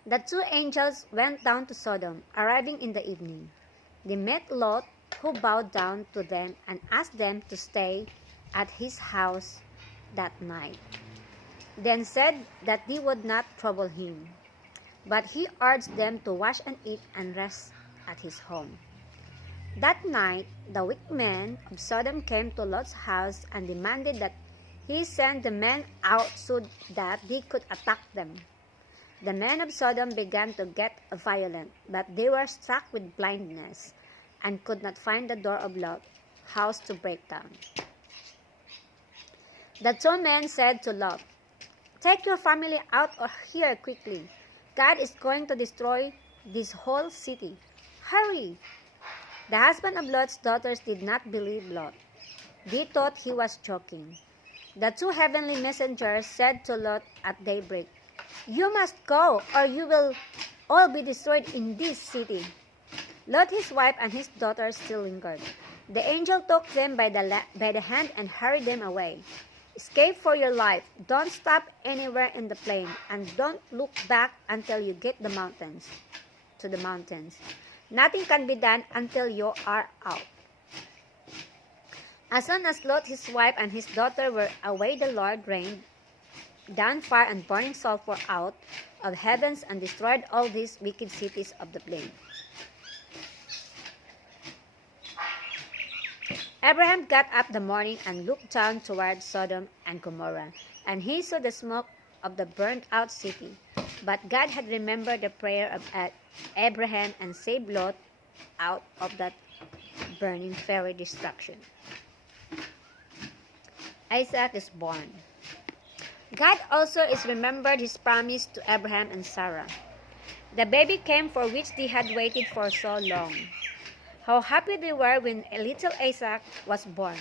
The two angels went down to Sodom, arriving in the evening. They met Lot, who bowed down to them and asked them to stay at his house that night. Then said that they would not trouble him. But he urged them to wash and eat and rest at his home. That night, the wicked men of Sodom came to Lot's house and demanded that he send the men out so that they could attack them. The men of Sodom began to get violent, but they were struck with blindness and could not find the door of Lot's house to break down. The two men said to Lot, "Take your family out of here quickly. God is going to destroy this whole city. Hurry!" The husband of Lot's daughters did not believe Lot. They thought he was joking. The two heavenly messengers said to Lot at daybreak, "You must go, or you will all be destroyed in this city." Lot, his wife, and his daughters still lingered. The angel took them by the hand and hurried them away. "Escape for your life. Don't stop anywhere in the plain, and don't look back until you get to the mountains. Nothing can be done until you are out." As soon as Lot, his wife, and his daughter were away, the Lord rained down fire and burning sulfur out of heavens and destroyed all these wicked cities of the plain. Abraham got up the morning and looked down toward Sodom and Gomorrah, and he saw the smoke of the burnt-out city. But God had remembered the prayer of Abraham and saved Lot out of that burning fiery destruction. Isaac is born. God also is remembered his promise to Abraham and Sarah. The baby came for which they had waited for so long. How happy they were when a little Isaac was born.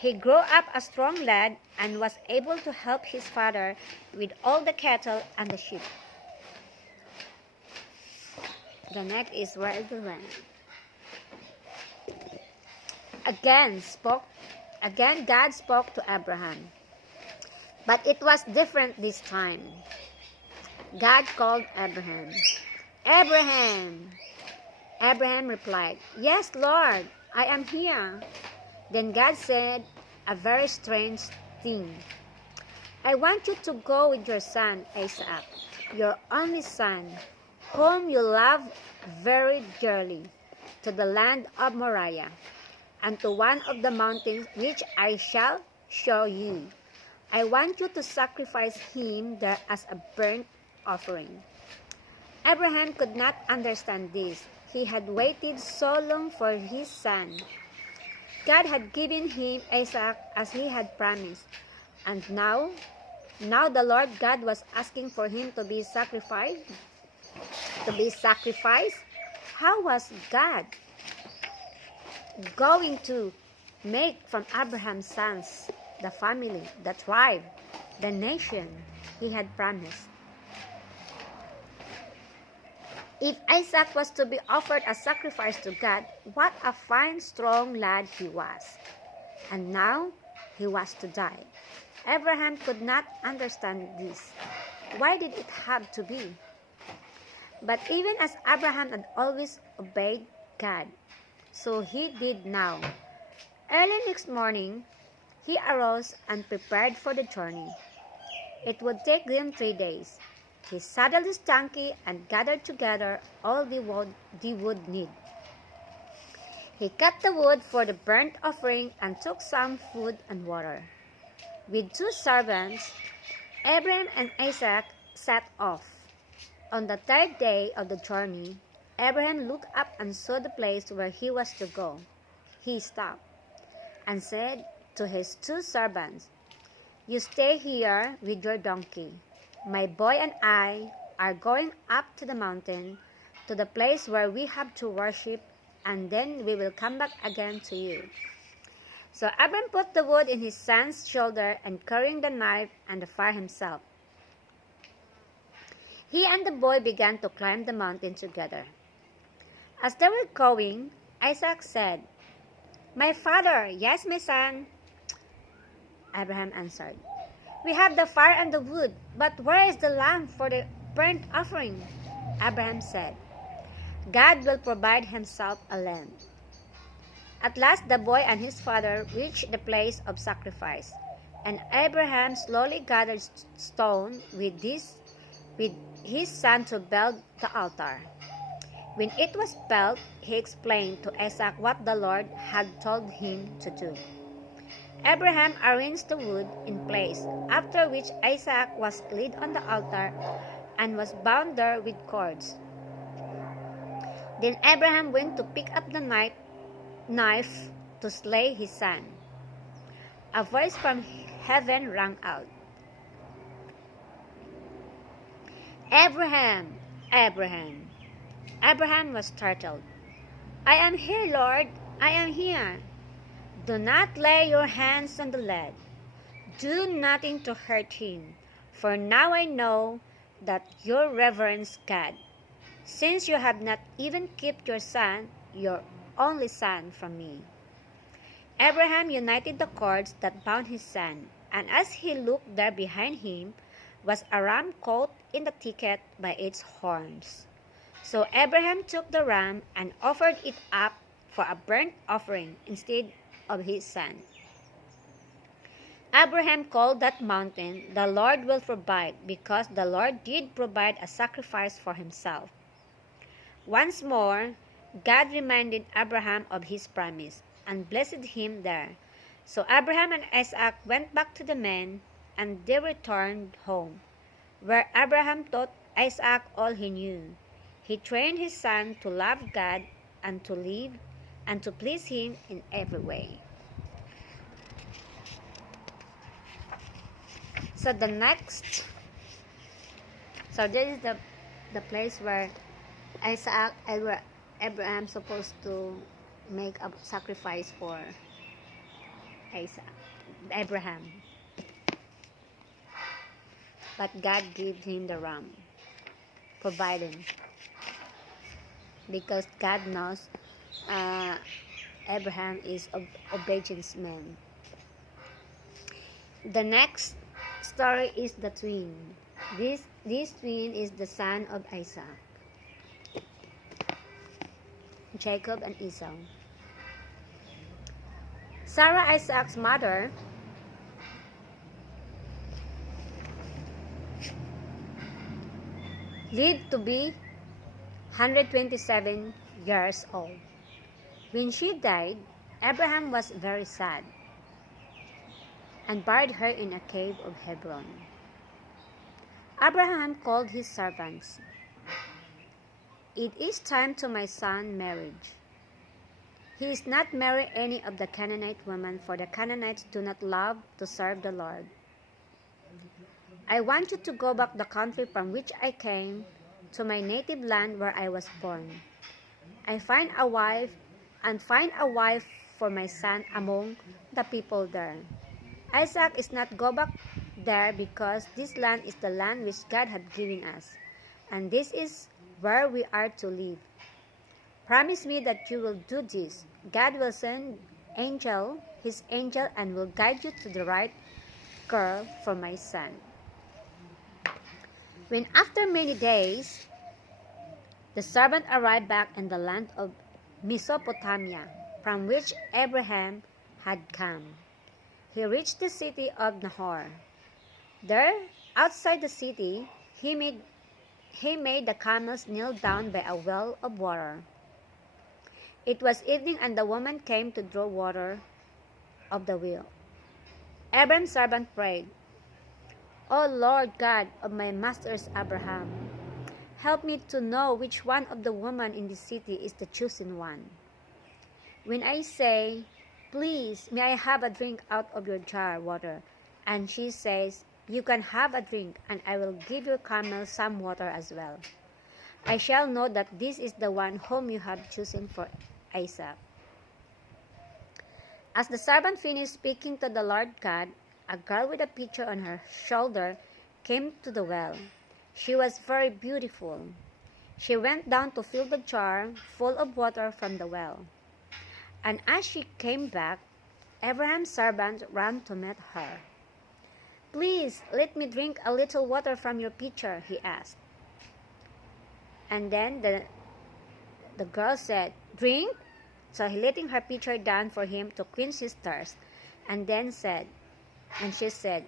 He grew up a strong lad and was able to help his father with all the cattle and the sheep. The next is where is the land. Again God spoke to Abraham. But it was different this time. God called Abraham. "Abraham!" Abraham replied, "Yes, Lord, I am here." Then God said a very strange thing. "I want you to go with your son, Isaac, your only son, whom you love very dearly, to the land of Moriah, and to one of the mountains which I shall show you. I want you to sacrifice him there as a burnt offering." Abraham could not understand this. He had waited so long for his son. God had given him Isaac as he had promised, and now the Lord God was asking for him to be sacrificed. How was God going to make from Abraham's sons the family, the tribe, the nation he had promised? If Isaac was to be offered as sacrifice to God, what a fine, strong lad he was. And now he was to die. Abraham could not understand this. Why did it have to be? But even as Abraham had always obeyed God, so he did now. Early next morning, he arose and prepared for the journey. It would take them 3 days. He saddled his donkey and gathered together all the wood they would need. He cut the wood for the burnt offering and took some food and water. With 2 servants, Abram and Isaac set off. On the 3rd day of the journey, Abraham looked up and saw the place where he was to go. He stopped and said to his 2 servants, "You stay here with your donkey. My boy and I are going up to the mountain, to the place where we have to worship, and then we will come back again to you." So Abram put the wood in his son's shoulder and carrying the knife and the fire himself. He and the boy began to climb the mountain together. As they were going, Isaac said, "My father." "Yes, my son," Abraham answered. We have the fire and the wood, but where is the lamb for the burnt offering? Abraham said, God will provide himself a lamb. At last the boy and his father reached the place of sacrifice, and Abraham slowly gathered stone with his son to build the altar. When it was built, he explained to Isaac what the Lord had told him to do. Abraham arranged the wood in place, after which Isaac was laid on the altar and was bound there with cords. Then Abraham went to pick up the knife to slay his son. A voice from heaven rang out, Abraham, Abraham. Abraham was startled. I am here, Lord, I am here. Do not lay your hands on the lad. Do nothing to hurt him, for now I know that you reverence God, since you have not even kept your son, your only son, from me. Abraham united the cords that bound his son, and as he looked, there behind him was a ram caught in the thicket by its horns. So Abraham took the ram and offered it up for a burnt offering instead of his son. Abraham called that mountain, the Lord will provide, because the Lord did provide a sacrifice for himself. Once more, God reminded Abraham of his promise and blessed him there. So Abraham and Isaac went back to the men, and they returned home, where Abraham taught Isaac all he knew. He trained his son to love God and to live and to please him in every way. So this is the place where Abraham supposed to make a sacrifice for Abraham. But God gave him the ram, providing, because God knows Abraham is obedience man. The next story is the twin. This twin is the son of Isaac, Jacob and Esau. Sarah, Isaac's mother, lived to be 127 years old. When she died, Abraham was very sad and buried her in a cave of Hebron. Abraham called his servants. It is time to my son marriage. He is not marry any of the Canaanite women, for the Canaanites do not love to serve the Lord. I want you to go back the country from which I came, to my native land where I was born. Find a wife for my son among the people there. Isaac is not go back there, because this land is the land which God had given us, and this is where we are to live. Promise me that you will do this. God will send his angel, and will guide you to the right girl for my son. When after many days, the servant arrived back in the land of Mesopotamia, from which Abraham had come. He reached the city of Nahor. There, outside the city, he made the camels kneel down by a well of water. It was evening, and the woman came to draw water of the well. Abram's servant prayed, O Lord God of my master's Abraham, help me to know which one of the women in this city is the chosen one. When I say, please, may I have a drink out of your jar water, and she says, you can have a drink, and I will give your camel some water as well, I shall know that this is the one whom you have chosen for Isaac. As the servant finished speaking to the Lord God, a girl with a pitcher on her shoulder came to the well. She was very beautiful. She went down to fill the jar full of water from the well. And as she came back, Abraham's servant ran to meet her. Please, let me drink a little water from your pitcher, he asked. And then the girl said, Drink? So he letting her pitcher down for him to quench his thirst. And she said,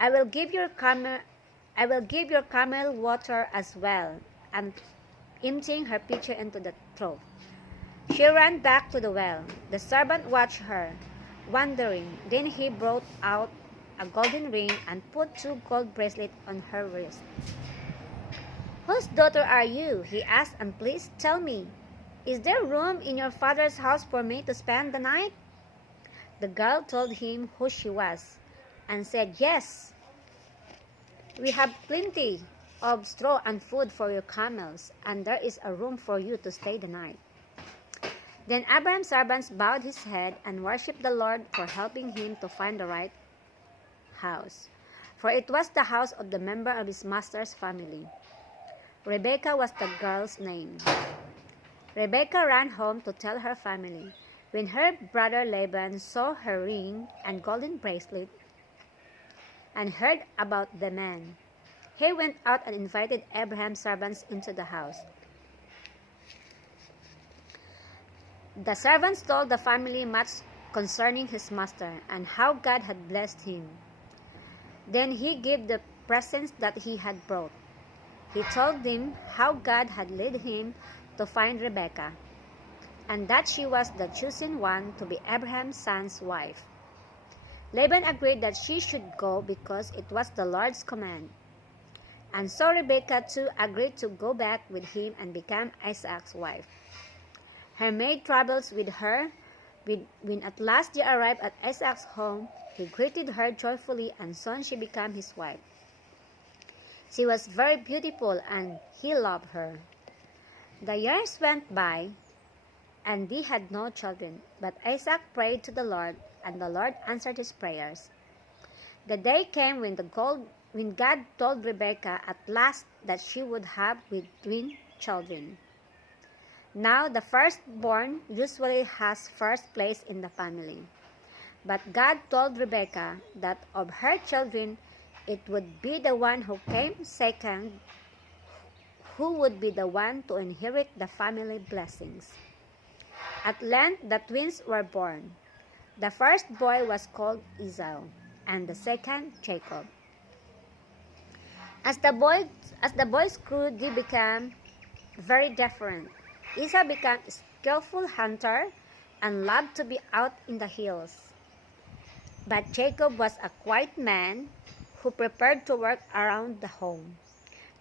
I will give your camel water as well. And emptying her pitcher into the trough, she ran back to the well. The servant watched her, wondering. Then he brought out a golden ring and put 2 gold bracelets on her wrist. Whose daughter are you? He asked, and please tell me, is there room in your father's house for me to spend the night? The girl told him who she was and said, Yes, we have plenty of straw and food for your camels, and there is a room for you to stay the night. Then Abraham's servants bowed his head and worshipped the Lord for helping him to find the right house, for it was the house of the member of his master's family. Rebekah was the girl's name. Rebekah ran home to tell her family. When her brother Laban saw her ring and golden bracelet and heard about the man, he went out and invited Abraham's servants into the house. The servants told the family much concerning his master and how God had blessed him. Then he gave the presents that he had brought. He told them how God had led him to find Rebekah, and that she was the chosen one to be Abraham's son's wife. Laban agreed that she should go because it was the Lord's command. And so Rebekah too agreed to go back with him and become Isaac's wife. Her maid travels with her. When at last they arrived at Isaac's home, he greeted her joyfully, and soon she became his wife. She was very beautiful, and he loved her. The years went by, and they had no children, but Isaac prayed to the Lord, and the Lord answered his prayers. The day came when God told Rebekah at last that she would have twin children. Now the firstborn usually has first place in the family. But God told Rebekah that of her children it would be the one who came second who would be the one to inherit the family blessings. At length the twins were born. The first boy was called Esau, and the second Jacob. As the boys grew, they became very different. Esau became a skillful hunter and loved to be out in the hills. But Jacob was a quiet man who preferred to work around the home.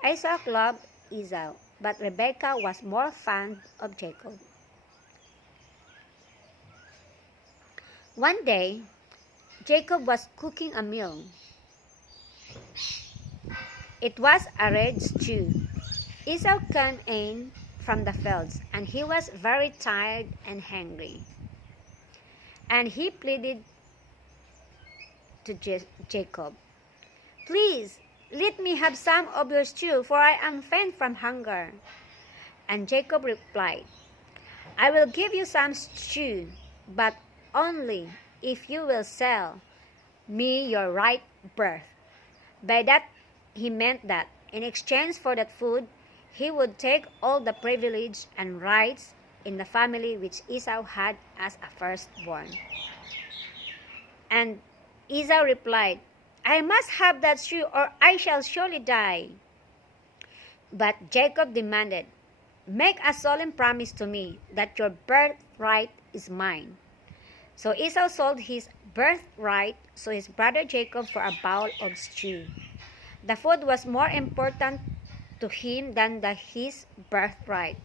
Isaac loved Esau, but Rebekah was more fond of Jacob. One day, Jacob was cooking a meal. It was a red stew. Esau came in from the fields, and he was very tired and hungry. And he pleaded to Jacob, "Please, let me have some of your stew, for I am faint from hunger." And Jacob replied, "I will give you some stew, but only if you will sell me your right birth." By that he meant that in exchange for that food, he would take all the privilege and rights in the family which Esau had as a firstborn. And Esau replied, "I must have that stew, or I shall surely die." But Jacob demanded, "Make a solemn promise to me that your birthright is mine." So Esau sold his birthright to his brother Jacob for a bowl of stew. The food was more important to him than his birthright.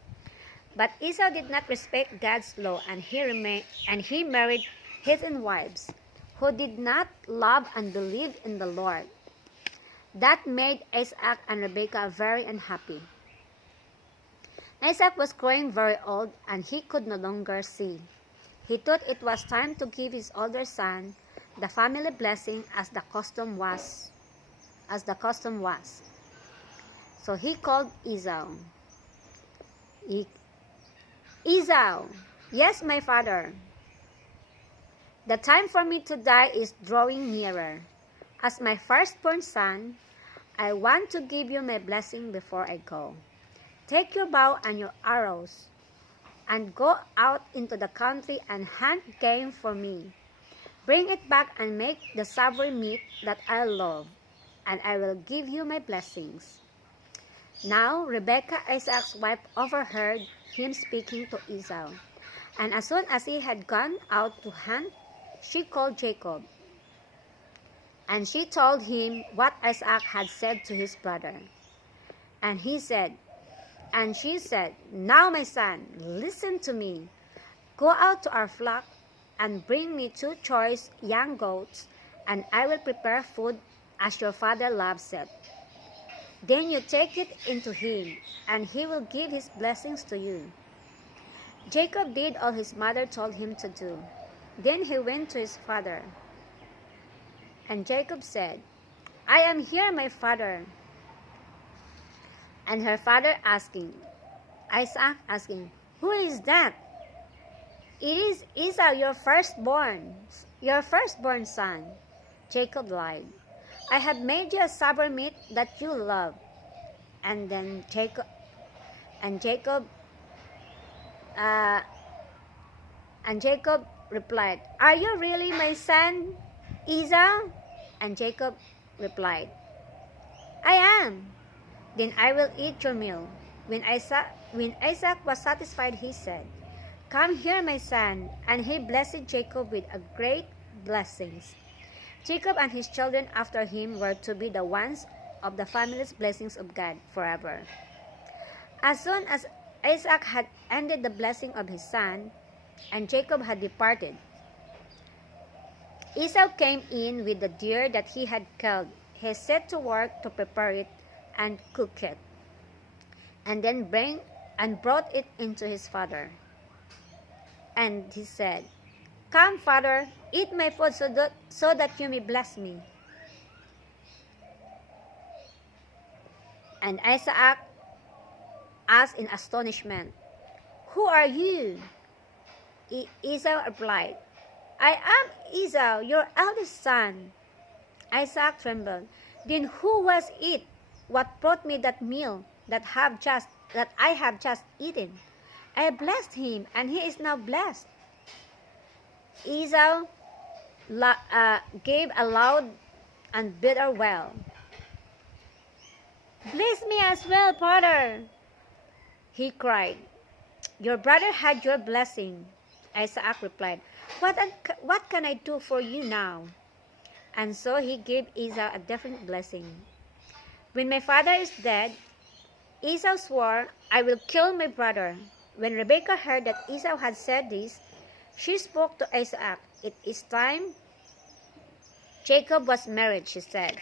But Esau did not respect God's law, and he married heathen wives who did not love and believe in the Lord. That made Isaac and Rebekah very unhappy. Isaac was growing very old, and he could no longer see. He thought it was time to give his older son the family blessing as the custom was. So he called Esau. "Esau, yes, my father. The time for me to die is drawing nearer. As my firstborn son, I want to give you my blessing before I go. Take your bow and your arrows, and go out into the country and hunt game for me. Bring it back and make the savory meat that I love, and I will give you my blessings." Now Rebekah, Isaac's wife, overheard him speaking to Esau. And as soon as he had gone out to hunt, she called Jacob. And she told him what Isaac had said to his brother. And she said, "Now, my son, listen to me. Go out to our flock and bring me 2 choice young goats, and I will prepare food as your father loves it. Then you take it into him, and he will give his blessings to you." Jacob did all his mother told him to do. Then he went to his father. And Jacob said, "I am here, my father." And her father Isaac asking, "Who is that?" "It is Esau, your firstborn son." Jacob lied. "I have made you a savory meat that you love." And Jacob replied, "Are you really my son, Esau?" And Jacob replied, "I am." "Then I will eat your meal." When Isaac was satisfied, he said, "Come here, my son." And he blessed Jacob with a great blessings. Jacob and his children after him were to be the ones of the family's blessings of God forever. As soon as Isaac had ended the blessing of his son, and Jacob had departed, Esau came in with the deer that he had killed. He set to work to prepare it and cook it, and then brought it into his father. And he said, "Come, father, eat my food so that you may bless me." And Isaac asked in astonishment, "Who are you?" Esau replied, "I am Esau, your eldest son." Isaac trembled. "Then who was it? What brought me that meal that I have just eaten? I blessed him, and he is now blessed." Esau gave a loud and bitter wail. "Bless me as well, father," he cried. "Your brother had your blessing." Isaac replied, What can I do for you now?" And so he gave Esau a different blessing. "When my father is dead," Esau swore, "I will kill my brother." When Rebekah heard that Esau had said this, she spoke to Isaac. "It is time Jacob was married," she said.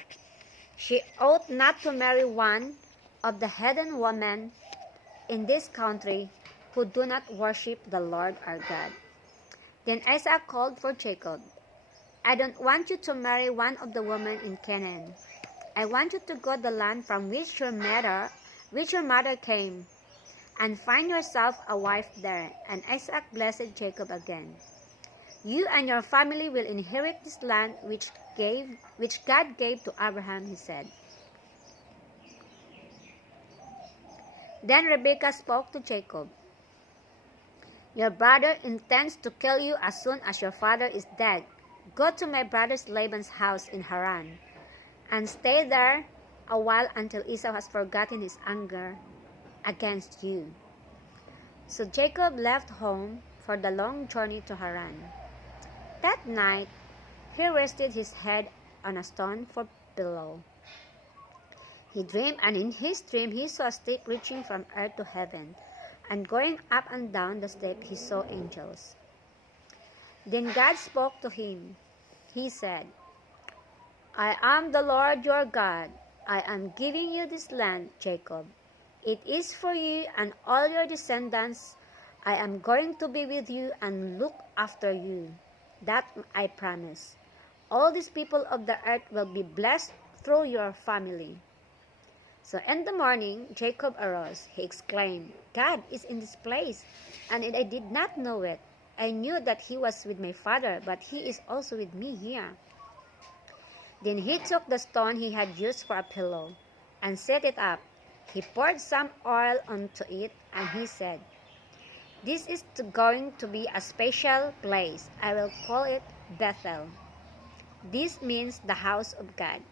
"She ought not to marry one of the heathen women in this country who do not worship the Lord our God." Then Isaac called for Jacob. "I don't want you to marry one of the women in Canaan. I want you to go to the land from which your mother came, and find yourself a wife there." And Isaac blessed Jacob again. "You and your family will inherit this land which God gave to Abraham," he said. Then Rebekah spoke to Jacob. "Your brother intends to kill you as soon as your father is dead. Go to my brother Laban's house in Haran, and stay there a while until Esau has forgotten his anger against you." So Jacob left home for the long journey to Haran. That night he rested his head on a stone for pillow. He dreamed, and in his dream he saw a step reaching from earth to heaven, and going up and down the step he saw angels. Then God spoke to him. He said, "I am the Lord your God. I am giving you this land, Jacob. It is for you and all your descendants. I am going to be with you and look after you. That I promise. All these people of the earth will be blessed through your family." So in the morning, Jacob arose. He exclaimed, "God is in this place, and I did not know it. I knew that he was with my father, but he is also with me here." Then he took the stone he had used for a pillow and set it up. He poured some oil onto it, and he said, "This is going to be a special place. I will call it Bethel." This means the house of God.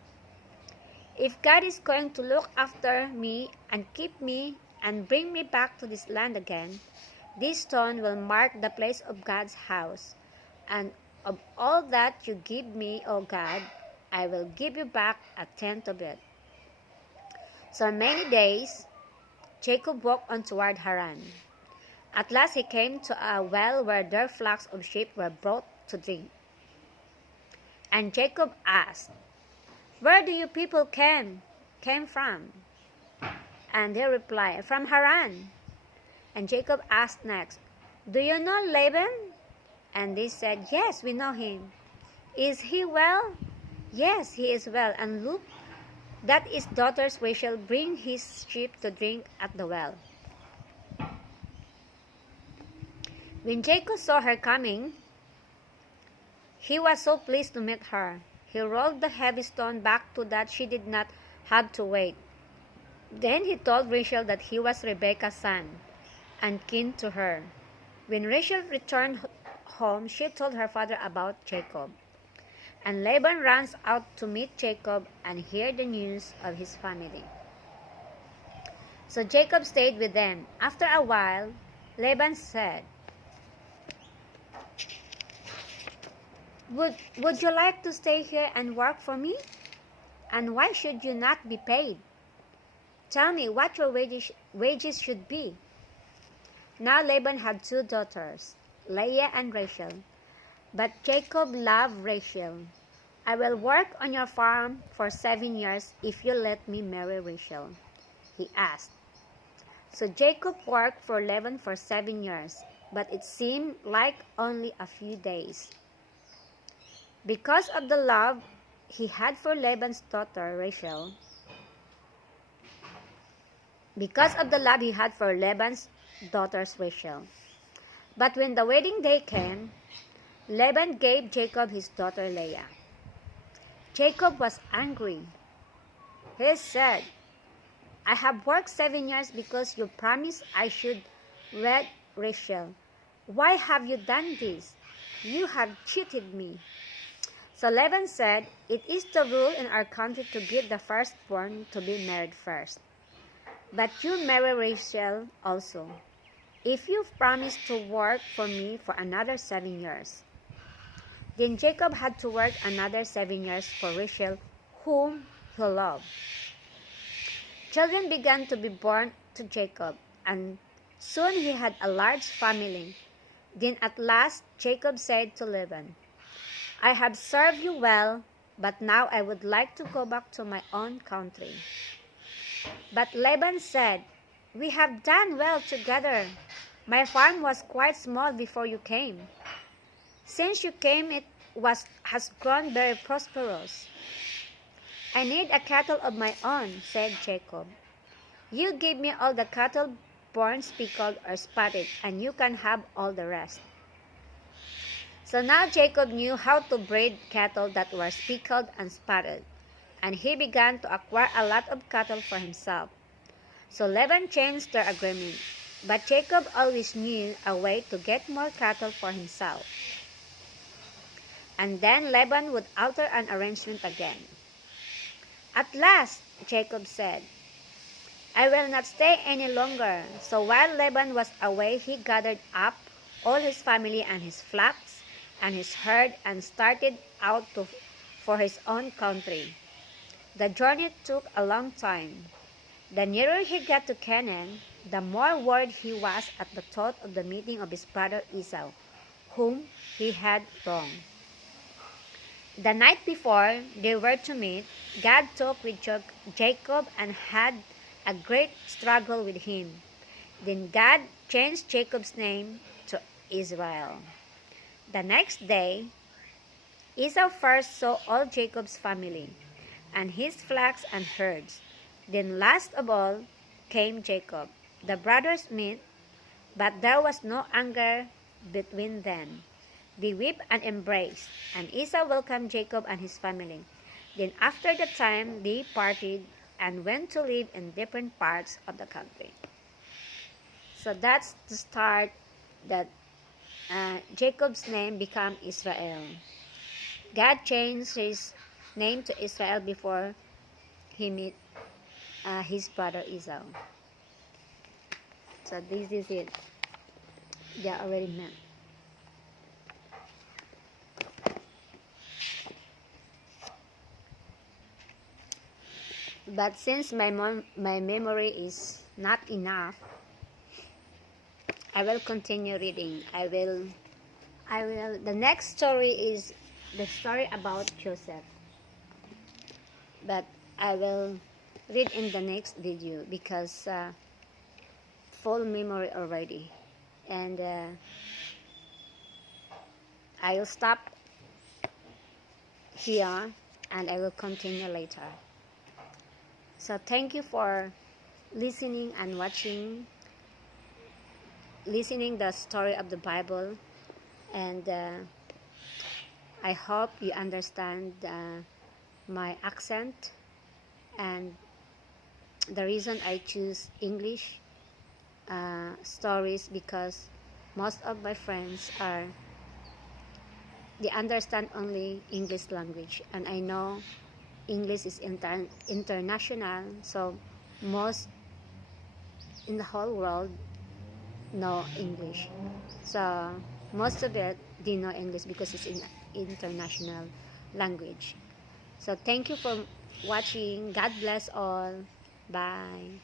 If God is going to look after me and keep me and bring me back to this land again, this stone will mark the place of God's house. And of all that you give me, O God, I will give you back a tenth of it. So many days, Jacob walked on toward Haran. At last he came to a well where their flocks of sheep were brought to drink. And Jacob asked, "Where do you people came from?" And they replied, "From Haran." And Jacob asked next, "Do you know Laban?" And they said, "Yes, we know him." "Is he well?" "Yes, he is well. And look, that his daughters Rachel bring his sheep to drink at the well." When Jacob saw her coming, he was so pleased to meet her. He rolled the heavy stone back so that she did not have to wait. Then he told Rachel that he was Rebekah's son and kin to her. When Rachel returned home, she told her father about Jacob. And Laban ran out to meet Jacob and hear the news of his family. So Jacob stayed with them. After a while, Laban said, Would you like to stay here and work for me? And why should you not be paid? Tell me what your wages should be." Now Laban had 2 daughters, Leah and Rachel. But Jacob loved Rachel. "I will work on your farm for 7 years if you let me marry Rachel," he asked. So Jacob worked for Laban for 7 years, but it seemed like only a few days. Because of the love he had for Laban's daughter Rachel, But when the wedding day came, Laban gave Jacob his daughter Leah. Jacob was angry. He said, "I have worked 7 years because you promised I should wed Rachel. Why have you done this? You have cheated me." So Laban said, "It is the rule in our country to give the firstborn to be married first. But you marry Rachel also, if you promise to work for me for another 7 years." Then Jacob had to work another 7 years for Rachel, whom he loved. Children began to be born to Jacob, and soon he had a large family. Then at last Jacob said to Laban, "I have served you well, but now I would like to go back to my own country." But Laban said, "We have done well together. My farm was quite small before you came. Since you came, has grown very prosperous." "I need a cattle of my own," said Jacob. "You give me all the cattle born speckled or spotted, and you can have all the rest." So now Jacob knew how to breed cattle that were speckled and spotted, and he began to acquire a lot of cattle for himself. So Laban changed their agreement, but Jacob always knew a way to get more cattle for himself. And then Laban would alter an arrangement again. At last, Jacob said, "I will not stay any longer." So while Laban was away, he gathered up all his family and his flocks and his herd and started out for his own country. The journey took a long time. The nearer he got to Canaan, the more worried he was at the thought of the meeting of his brother Esau, whom he had wronged. The night before they were to meet, God talked with Jacob and had a great struggle with him. Then God changed Jacob's name to Israel. The next day, Esau first saw all Jacob's family and his flocks and herds. Then last of all came Jacob. The brothers met, but there was no anger between them. They wept and embraced, and Esau welcomed Jacob and his family. Then after that time, they parted and went to live in different parts of the country. So that's the start that Jacob's name became Israel. God changed his name to Israel before he met his brother Esau. So this is it. They are already met. But since my memory is not enough, I will continue reading. The next story is the story about Joseph. But I will read in the next video because full memory already. And I will stop here and I will continue later. So thank you for listening and listening the story of the Bible, and I hope you understand my accent and the reason I choose English stories, because most of my friends they understand only English language, and I know English is international, so most in the whole world know English. So most of it they know English because it's in international language. So thank you for watching. God bless all. Bye.